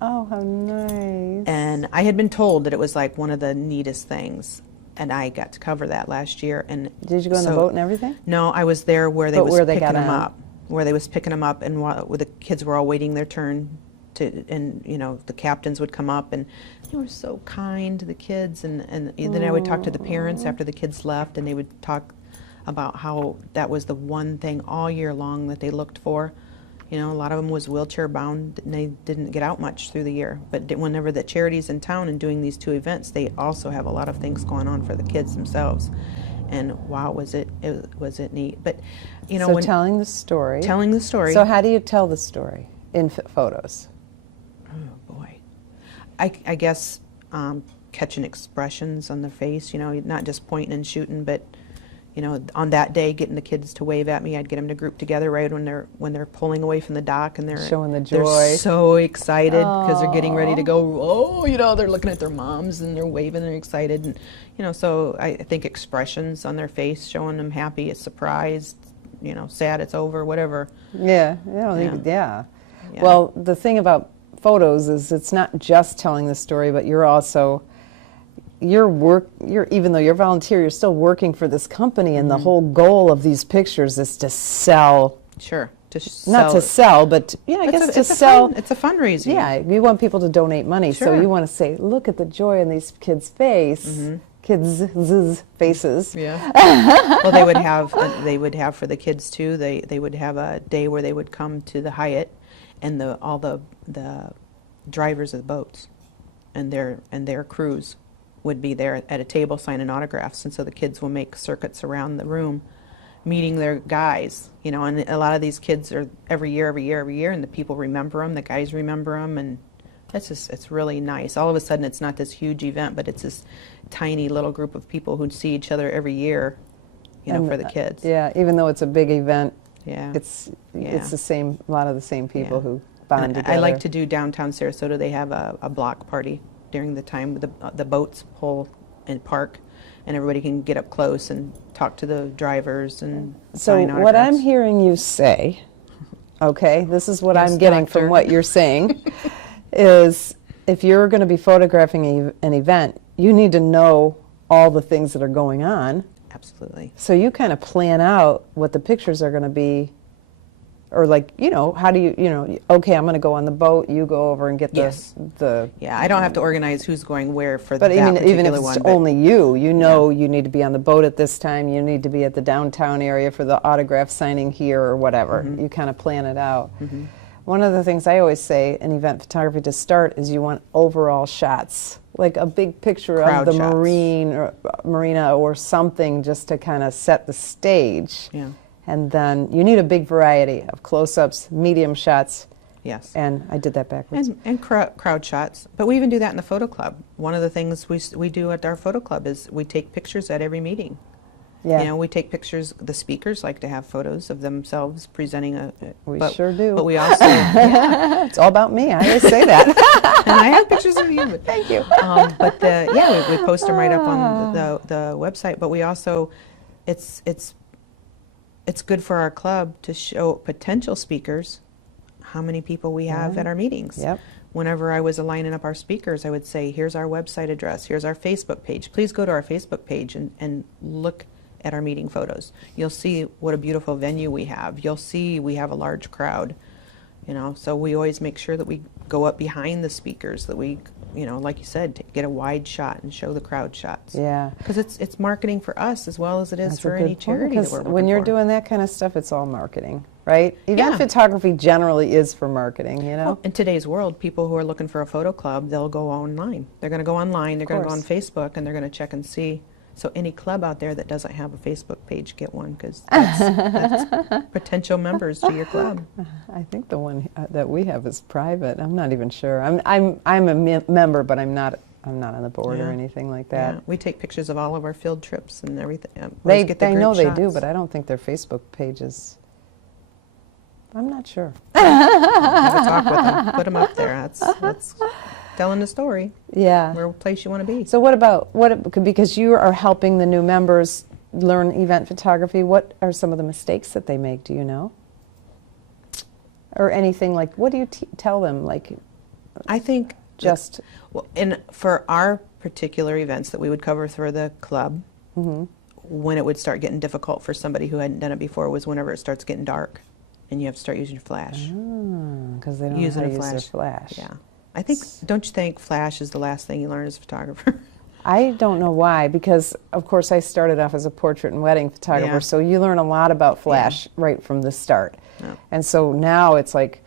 Oh, how nice. And I had been told that it was like one of the neatest things, and I got to cover that last year. And did you go on the boat and everything? No, I was there where they was where they picking got them on. up, where they was picking them up, and while the kids were all waiting their turn to, and you know, the captains would come up, and they were so kind to the kids, and then I would talk to the parents after the kids left, and they would talk about how that was the one thing all year long that they looked for. You know, a lot of them was wheelchair bound, and they didn't get out much through the year. But whenever the charity's in town and doing these two events, they also have a lot of things going on for the kids themselves. And wow, was it neat. But, you know, So telling the story. telling the story. So how do you tell the story in photos? Oh boy, I guess catching expressions on their face. You know, not just pointing and shooting, but you know, on that day, getting the kids to wave at me. I'd get them to group together right when they're pulling away from the dock, and they're showing the joy. They're so excited because they're getting ready to go. Oh, you know, they're looking at their moms and they're waving. They're excited, and you know, so I think expressions on their face, showing them happy, surprised, you know, sad it's over, whatever. Yeah, yeah. Well, the thing about photos is it's not just telling the story, but you're also even though you're a volunteer, you're still working for this company, and the whole goal of these pictures is to sell. Sure. Not to sell, but I guess to sell. It's a fundraiser. Yeah, you want people to donate money, so you want to say, look at the joy in these kids' kids' faces. Yeah. Well, they would have for the kids too. They would have a day where they would come to the Hyatt, and all the drivers of the boats and their crews would be there at a table signing autographs, and so the kids will make circuits around the room meeting their guys, you know, and a lot of these kids are every year, and the people remember them, the guys remember them, and it's really nice. All of a sudden it's not this huge event, but it's this tiny little group of people who see each other every year, you know, for the kids. Yeah, even though it's a big event, it's the same, a lot of the same people who bond together. I like to do downtown Sarasota. They have a block party during the time the boats pull and park, and everybody can get up close and talk to the drivers and sign autographs. What I'm hearing you say, okay, this is what Yes, I'm getting doctor. from what you're saying, is if you're going to be photographing an event, you need to know all the things that are going on. Absolutely. So you kind of plan out what the pictures are going to be, or like, you know, how do you okay, I'm going to go on the boat, you go over and get the Yeah, I don't have to organize who's going where for but that even particular if it's one. only you know you need to be on the boat at this time, you need to be at the downtown area for the autograph signing here or whatever. You kind of plan it out. One of the things I always say in event photography to start is you want overall shots, like a big picture Crowd of the shots. marina or something, just to kind of set the stage. Yeah. And then you need a big variety of close-ups, medium shots. Yes. And I did that backwards. And crowd shots. But we even do that in the photo club. One of the things we do at our photo club is we take pictures at every meeting. Yeah. You know, we take pictures. The speakers like to have photos of themselves presenting We but, sure do. But we also, It's all about me. I always say that. and I have pictures of you. But, Thank you. but we post them right up on the website. But we also, it's good for our club to show potential speakers how many people we have at our meetings. Yep. Whenever I was aligning up our speakers, I would say, here's our website address, here's our Facebook page. Please go to our Facebook page and look at our meeting photos. You'll see what a beautiful venue we have. You'll see we have a large crowd. You know, so we always make sure that we go up behind the speakers, that we, you know, like you said, get a wide shot and show the crowd shots. Yeah. Because it's marketing for us as well as it is That's for a good any point, charity that because we're working when you're for. doing that kind of stuff, it's all marketing, right? Event Yeah. photography generally is for marketing, you know? Well, in today's world, people who are looking for a photo club, they'll go online. They're going to go online, they're going to go on course. Facebook, and they're going to check and see. So any club out there that doesn't have a Facebook page, get one, because that's potential members to your club. I think the one that we have is private. I'm not even sure. I'm a member, but I'm not on the board or Yeah. anything like that. Yeah, we take pictures of all of our field trips and everything. They Get the I great know they do, shots. but I don't think their Facebook pages. I'm not sure. Have a talk with them. Put them up there. That's telling the story. Yeah. Where place you want to be. So what about because you are helping the new members learn event photography, what are some of the mistakes that they make, do you know? Or anything like, what do you tell them, like I think just well, for our particular events that we would cover through the club, when it would start getting difficult for somebody who hadn't done it before was whenever it starts getting dark and you have to start using your flash. because they don't Using know a how to use their flash. flash. Yeah. I think, don't you think flash is the last thing you learn as a photographer? I don't know why, because of course I started off as a portrait and wedding photographer, Yeah. so you learn a lot about flash right from the start. Yeah. And so now it's like,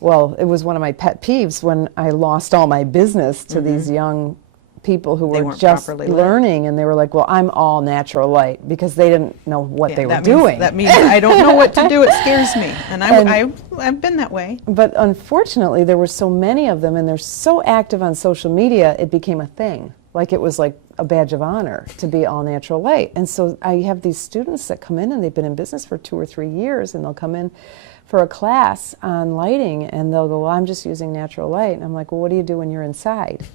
well, it was one of my pet peeves when I lost all my business to these young people who They were weren't just properly lit. learning, and they were like, well, I'm all natural light, because they didn't know what they were that doing. That means I don't know what to do. It scares me. And I've been that way. But unfortunately, there were so many of them, and they're so active on social media, it became a thing. Like it was like a badge of honor to be all natural light. And so I have these students that come in, and they've been in business for 2 or 3 years, and they'll come in for a class on lighting, and they'll go, well, I'm just using natural light. And I'm like, well, what do you do when you're inside?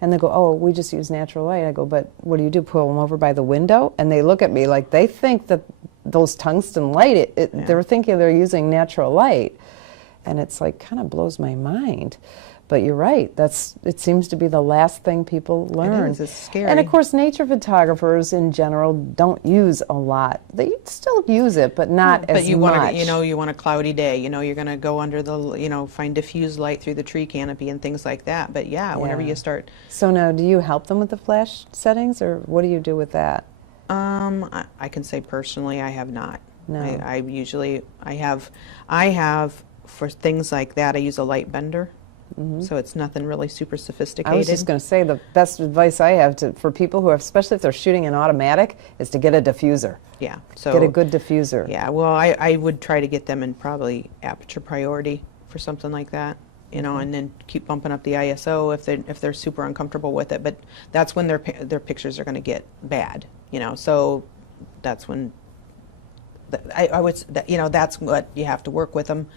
And they go, oh, we just use natural light. I go, but what do you do, pull them over by the window? And they look at me like they think that those tungsten light, they're thinking they're using natural light. And it's like, kind of blows my mind. But you're right, it seems to be the last thing people learn. It is, it's scary. And of course, nature photographers in general don't use a lot. They still use it, but not as much. But you want you want a cloudy day. You know, you're going to go under find diffused light through the tree canopy and things like that. But whenever Yeah. you start, So now, do you help them with the flash settings, or what do you do with that? I can say personally, I have not. No. I have for things like that. I use a light bender. So it's nothing really super sophisticated. I was just going to say the best advice I have for people who have, especially if they're shooting in automatic, is to get a diffuser. Yeah. So Get a good diffuser. Yeah. Well, I would try to get them in probably aperture priority for something like that. You know, and then keep bumping up the ISO if they're super uncomfortable with it. But that's when their pictures are going to get bad. You know, so that's when I would that's what you have to work with them.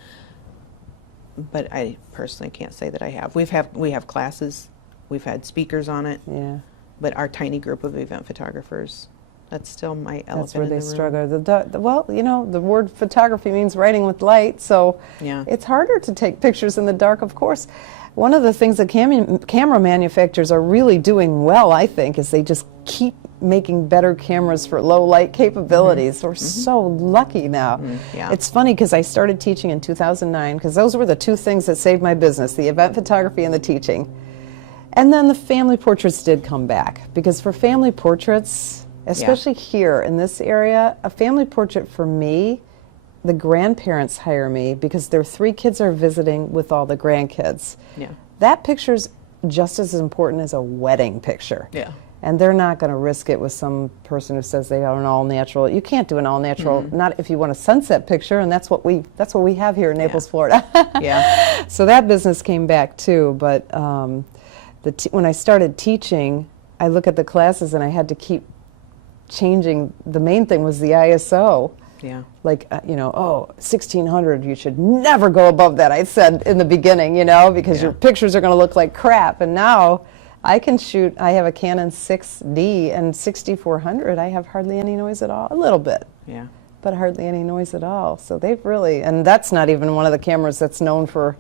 But I personally can't say that I have. We have classes, we've had speakers on it. Yeah. But our tiny group of event photographers, that's still my elephant That's where in they the room. struggle. Well, the word photography means writing with light, so Yeah. it's harder to take pictures in the dark, of course. One of the things that camera manufacturers are really doing well, I think, is they just keep making better cameras for low light capabilities. We're so lucky now. Yeah. It's funny because I started teaching in 2009, because those were the two things that saved my business, the event photography and the teaching. And then the family portraits did come back, because for family portraits, especially here in this area, a family portrait for me, the grandparents hire me because their 3 kids are visiting with all the grandkids. Yeah. That picture's just as important as a wedding picture. Yeah. And they're not going to risk it with some person who says they are an all natural. You can't do an all natural, not if you want a sunset picture, and that's what we have here in Naples, Florida. Yeah. So that business came back too, but when I started teaching, I look at the classes and I had to keep changing. The main thing was the ISO. Yeah. Like, 1600, you should never go above that, I said in the beginning, because your pictures are going to look like crap. And now I can shoot, I have a Canon 6D and 6400, I have hardly any noise at all. A little bit, Yeah. but hardly any noise at all. So they've really, and that's not even one of the cameras that's known for,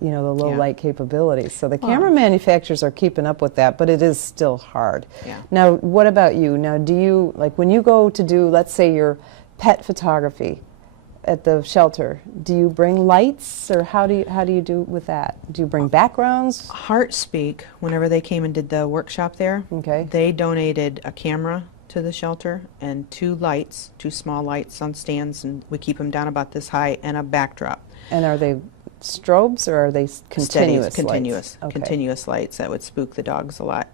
the low Yeah. light capabilities. So the camera manufacturers are keeping up with that, but it is still hard. Yeah. Now, what about you? Now, do you, like when you go to do, let's say your pet photography at the shelter, do you bring lights, or how do you do with that? Do you bring backgrounds? Heartspeak, whenever they came and did the workshop there, Okay. they donated a camera to the shelter and 2 lights, 2 small lights on stands, and we keep them down about this high, and a backdrop. And are they strobes or are they continuous lights? Continuous, Okay. continuous lights that would spook the dogs a lot.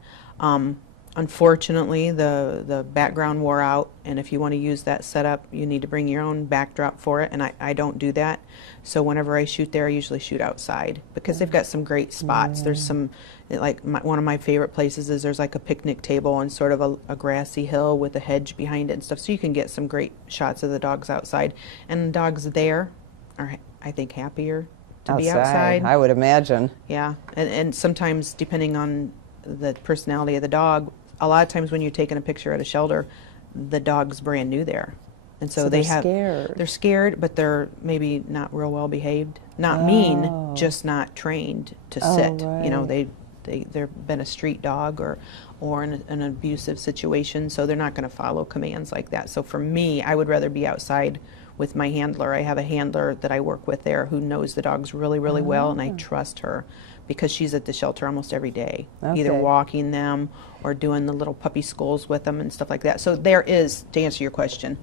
Unfortunately, the background wore out, and if you want to use that setup, you need to bring your own backdrop for it, and I don't do that. So whenever I shoot there, I usually shoot outside because they've got some great spots. There's some, like one of my favorite places is there's like a picnic table on sort of a grassy hill with a hedge behind it and stuff, so you can get some great shots of the dogs outside. And the dogs there are, I think, happier to be outside. I would imagine. Yeah, and sometimes depending on the personality of the dog, a lot of times when you're taking a picture at a shelter, the dog's brand new there. And so they're they scared. They're scared, but they're maybe not real well behaved. Not Oh. mean, just not trained to Oh, sit. right. They've been a street dog or in an abusive situation, so they're not going to follow commands like that. So for me, I would rather be outside with my handler. I have a handler that I work with there who knows the dogs really, really well, and I trust her because she's at the shelter almost every day, either Okay. walking them or doing the little puppy schools with them and stuff like that. So there is, to answer your question,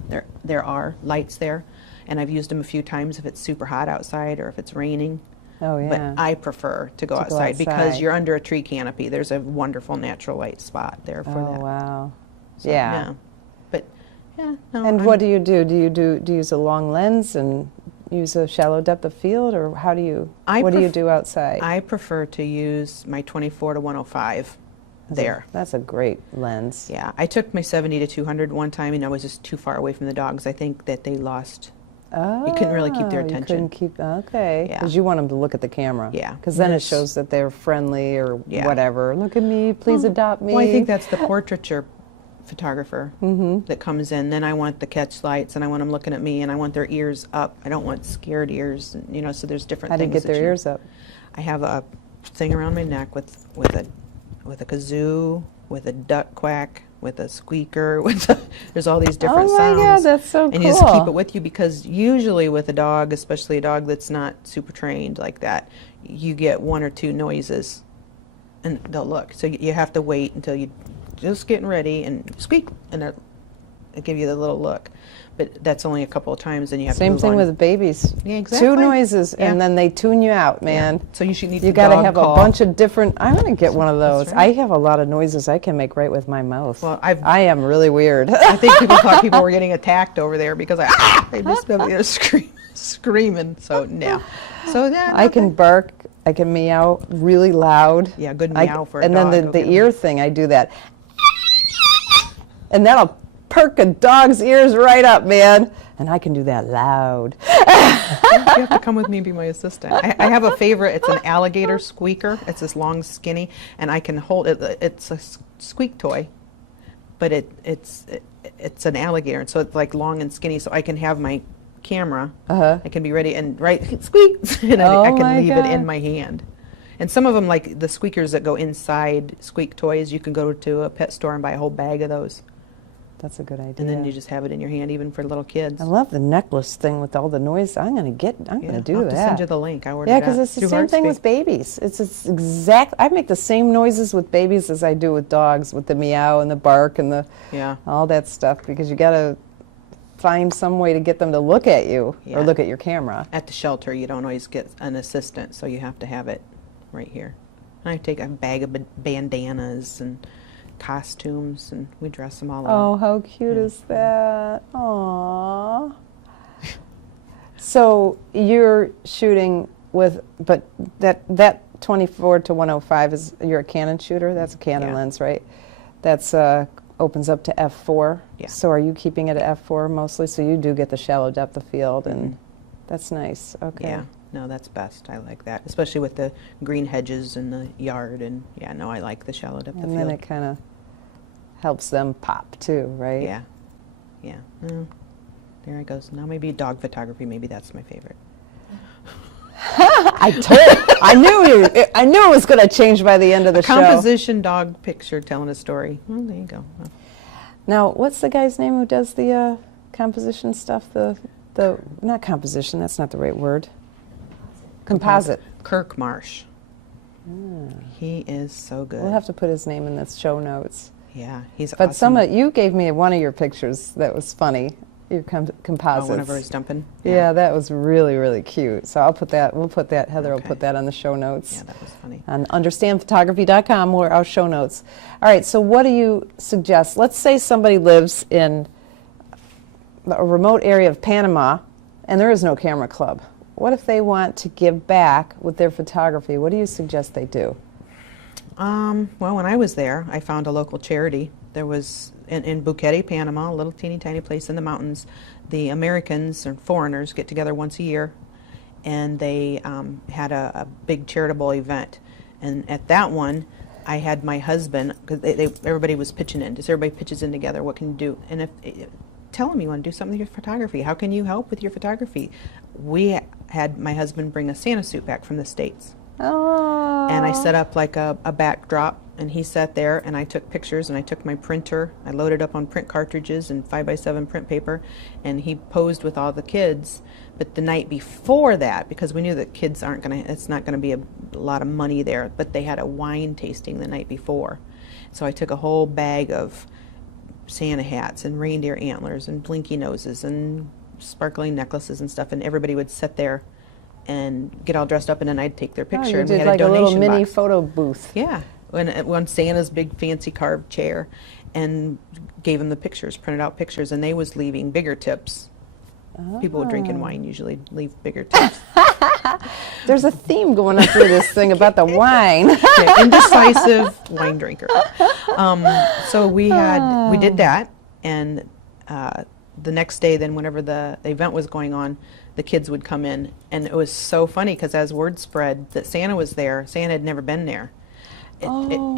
there are lights there, and I've used them a few times if it's super hot outside or if it's raining. Oh, yeah. But I prefer to go outside because you're under a tree canopy. There's a wonderful natural light spot there for that. Oh, wow. So, Yeah. But yeah, no. And what do you do? Do you use a long lens and use a shallow depth of field, or how do you? What do you do outside? I prefer to use my 24 to 105 there. That's a great lens. Yeah, I took my 70 to 200 one time, and I was just too far away from the dogs. I think that they lost. Oh, You couldn't really keep their You attention. couldn't keep. Okay. Yeah. Because you want them to look at the camera. Yeah. Because then it There's- shows that they're friendly or Yeah. whatever. Look at me, please adopt me. Well, I think that's the portraiture photographer that comes in. Then I want the catch lights, and I want them looking at me, and I want their ears up. I don't want scared ears, and, so there's different How do you things. get their that ears up? I have a thing around my neck with a kazoo, with a duck quack, with a squeaker. There's all these different Oh my sounds. God, that's so And you just keep cool. it with you because usually with a dog, especially a dog that's not super trained like that, you get 1 or 2 noises, and they'll look. So you have to wait until you just getting ready and squeak, and they'll give you the little look. But that's only a couple of times, and you have to Same move thing on. with babies. Yeah, exactly. 2 noises, Yeah. and then they tune you out, man. Yeah. So you should need You the got to dog have call. a bunch of different. I'm going to get one of those. That's right. I have a lot of noises I can make right with my mouth. Well, I am really weird. I think people thought people were getting attacked over there because they just screaming. So no. So yeah, I can bark. I can meow really loud. Yeah, good I- meow for a And dog. then Go the get 'em. ear thing, I do that. And that'll perk a dog's ears right up, man. And I can do that loud. You have to come with me and be my assistant. I have a favorite. It's an alligator squeaker. It's this long, skinny, and I can hold it. It's a squeak toy, but it's an alligator, and so it's like long and skinny. So I can have my camera. Uh-huh. I can be ready and squeak, and I Oh can my leave it in God. my hand. And some of them, like the squeakers that go inside squeak toys, you can go to a pet store and buy a whole bag of those, That's a good idea. and then you just have it in your hand, even for little kids. I love the necklace thing with all the noise. I'm going to do I'll have to that. send you the link. I ordered Yeah, that because it's the through same thing Heartspeak. with babies. It's exact. I make the same noises with babies as I do with dogs, with the meow and the bark and the Yeah. all that stuff, because you got to find some way to get them to look at you Yeah. or look at your camera. At the shelter, you don't always get an assistant, so you have to have it right here. And I take a bag of bandanas and costumes, and we dress them all Oh, up. how cute is that? Aww. So you're shooting with, but that 24 to 105 is, you're a Canon shooter? That's a Canon Yeah. lens, right? That's a opens up to f4. Yeah. So are you keeping it at f4 mostly? So you do get the shallow depth of field, and that's nice. Okay. Yeah, no, that's best. I like that, especially with the green hedges in the yard. And yeah, no, I like the shallow depth of And field. then it kind of helps them pop too, right? Yeah, yeah. Mm. There it goes. Now maybe dog photography. Maybe that's my favorite. I knew it was going to change by the end of the show. Composition dog picture telling a story. Well, there you go. Now, what's the guy's name who does the composition stuff? The not composition. That's not the right word. Composite. Kirk Marsh. He is so good. We'll have to put his name in the show notes. Yeah, he's But awesome. you gave me one of your pictures that was funny. Your composites. whenever he's dumping. Yeah, that was really, really cute. So I'll put that. We'll put that. Heather will Okay. put that on the show notes. Yeah, that was funny. On understandphotography.com, where our show notes. All right. So what do you suggest? Let's say somebody lives in a remote area of Panama, and there is no camera club. What if they want to give back with their photography? What do you suggest they do? Well, when I was there, I found a local charity. There was in Buquete, Panama, a little teeny tiny place in the mountains. The Americans or foreigners get together once a year, and they had a big charitable event. And at that one, I had my husband, because everybody was pitching in. Just everybody pitches in together. What can you do? And tell them you want to do something with your photography. How can you help with your photography? We had my husband bring a Santa suit back from the States. Oh. And I set up like a backdrop, and he sat there, and I took pictures, and I took my printer, I loaded up on print cartridges and 5x7 print paper, and he posed with all the kids. But the night before that, because we knew that kids it's not gonna be a lot of money there, but they had a wine tasting the night before. So I took a whole bag of Santa hats and reindeer antlers and blinky noses and sparkling necklaces and stuff, and everybody would sit there and get all dressed up, and then I'd take their Oh, picture. you And we did had like a a little donation mini box. photo booth. Yeah, on Santa's big fancy carved chair, and gave them the pictures, printed out pictures, and they was leaving bigger tips. People drinking wine usually leave bigger tips. There's a theme going on through this thing about the wine. Yeah, indecisive wine drinker. So we did that, and the next day, then whenever the event was going on, the kids would come in, and it was so funny because as word spread that Santa was there, Santa had never been there.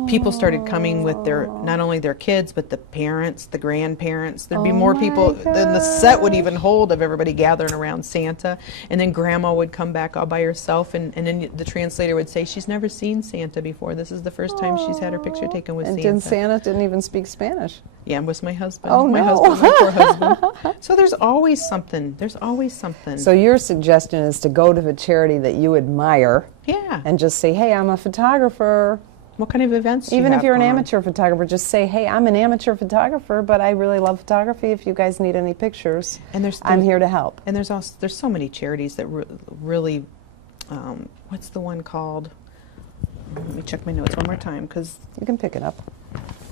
People started coming with not only their kids, but the parents, the grandparents. There'd be more people than the set would even hold of everybody gathering around Santa. And then Grandma would come back all by herself, and then the translator would say, she's never seen Santa before. This is the first time she's had her picture taken with And Santa. Santa didn't even speak Spanish. Yeah, it was my husband. Oh, my no. husband, my poor husband. So there's always something. There's always something. So your suggestion is to go to a charity that you admire yeah. and just say, hey, I'm a photographer. What kind of events do you Even if have you're an going on? amateur photographer, just say, hey, I'm an amateur photographer, but I really love photography. If you guys need any pictures, And there's I'm here to help. And there's so many charities that really, what's the one called? Let me check my notes one more time, because You can pick it up,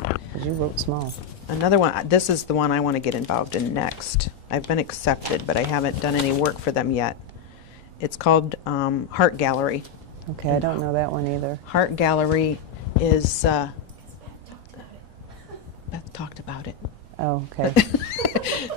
because you wrote small. another one, this is the one I want to get involved in next. I've been accepted, but I haven't done any work for them yet. It's called Heart Gallery. Okay, I don't know that one either. Heart Gallery is, Beth talked about it. Oh, okay.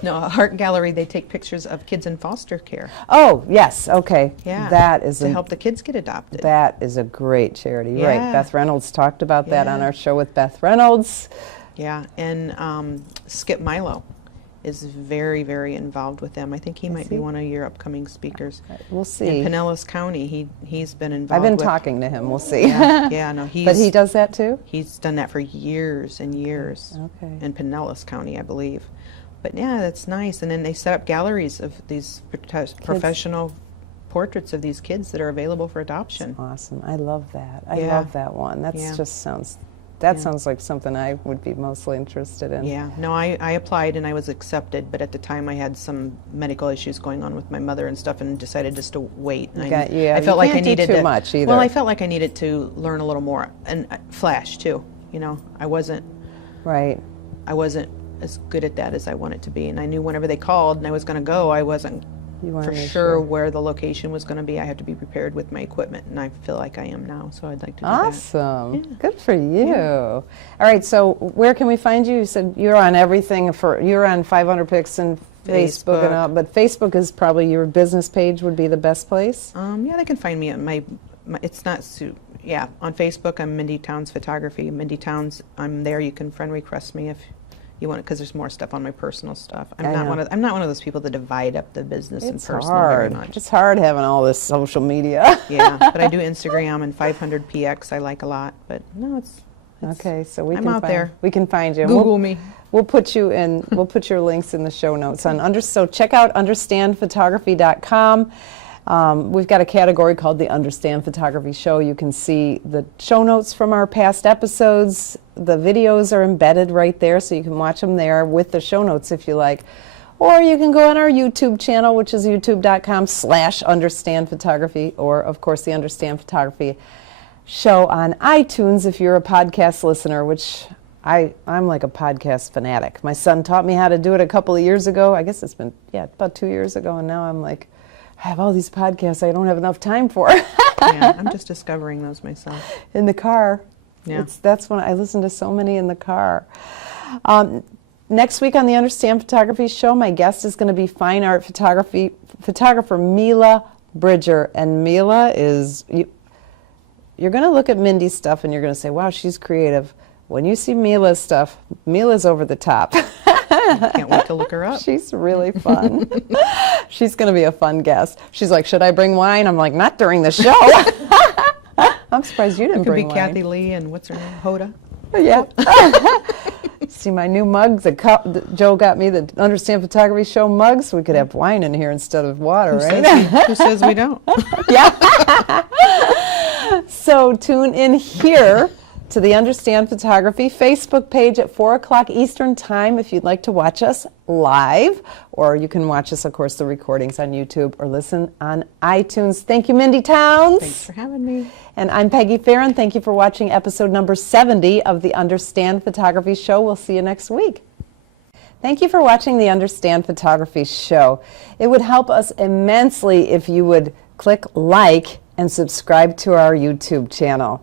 No, a Heart Gallery, they take pictures of kids in foster care. Oh, yes, okay. Yeah. That is to help the kids get adopted. That is a great charity, right? Yeah. Beth Reynolds talked about that on Yeah. our show with Beth Reynolds. Yeah, and Skip Milo is very, very involved with them. I think he might be he? one of your upcoming speakers. We'll In see. Pinellas County, he's been involved. I've been with, talking to him. We'll see. Yeah, yeah, no, But he does that too? He's done that for years and years. Okay. In Pinellas County, I believe. But yeah, that's nice. And then they set up galleries of these professional portraits of these kids that are available for adoption. Awesome. I love that. I Yeah. love that one. That Yeah. just sounds, that Yeah. sounds like something I would be mostly interested in. Yeah, no, I applied and I was accepted, but at the time I had some medical issues going on with my mother and stuff, and decided just to wait. And Yeah, I you felt like I can't do needed too to, much either. Well, I felt like I needed to learn a little more, and Flash too. You know, I wasn't Right. as good at that as I wanted to be, and I knew whenever they called and I was going to go, I wasn't You wanna for make sure where the location was going to be. I had to be prepared with my equipment, and I feel like I am now, so I'd like to do that. Awesome. Yeah. Good for you. All right, so where can we find you? You said you're on everything. You're on 500 Pics and Facebook and Facebook. all, but Facebook is probably your business page would be the best place. Yeah, they can find me at my it's not yeah, on Facebook I'm Mindy Towns Photography. Mindy Towns, I'm there. You can friend request me if you want it, because there's more stuff on my personal stuff. I know. I'm not one of those people that divide up the business and It's personal very hard. much. It's hard having all this social media. Yeah, but I do Instagram and 500px. I like a lot, but no, it's Okay, so we I'm can out find, there. we can find you. Google me. We'll put you in. We'll put your links in the show notes on so check out understandphotography.com. We've got a category called the Understand Photography Show. You can see the show notes from our past episodes. The videos are embedded right there, so you can watch them there with the show notes if you like. Or you can go on our YouTube channel, which is youtube.com/understandphotography, or of course the Understand Photography Show on iTunes if you're a podcast listener, which I'm like a podcast fanatic. My son taught me how to do it a couple of years ago. I guess it's been, about 2 years ago, and now I'm like, I have all these podcasts I don't have enough time for. Yeah, I'm just discovering those myself. In the car. Yeah. That's when I listen to so many in the car. Next week on the Understand Photography Show, my guest is going to be fine art photographer Mila Bridger. And Mila is, you're going to look at Mindy's stuff and you're going to say, wow, she's creative. When you see Mila's stuff, Mila's over the top. Can't wait to look her up. She's really fun. She's going to be a fun guest. She's like, should I bring wine? I'm like, not during the show. I'm surprised you didn't It could be bring wine. Kathy Lee and what's her name? Hoda. Yeah. See my new mugs that Joe got me, the Understand Photography Show mugs. We could have wine in here instead of water, right? Who says we don't? So tune in here to the Understand Photography Facebook page at 4 o'clock Eastern Time if you'd like to watch us live, or you can watch us, of course, the recordings on YouTube or listen on iTunes. Thank you, Mindy Towns. Thanks for having me. And I'm Peggy Farron. Thank you for watching episode number 70 of the Understand Photography Show. We'll see you next week. Thank you for watching the Understand Photography Show. It would help us immensely if you would click like and subscribe to our YouTube channel.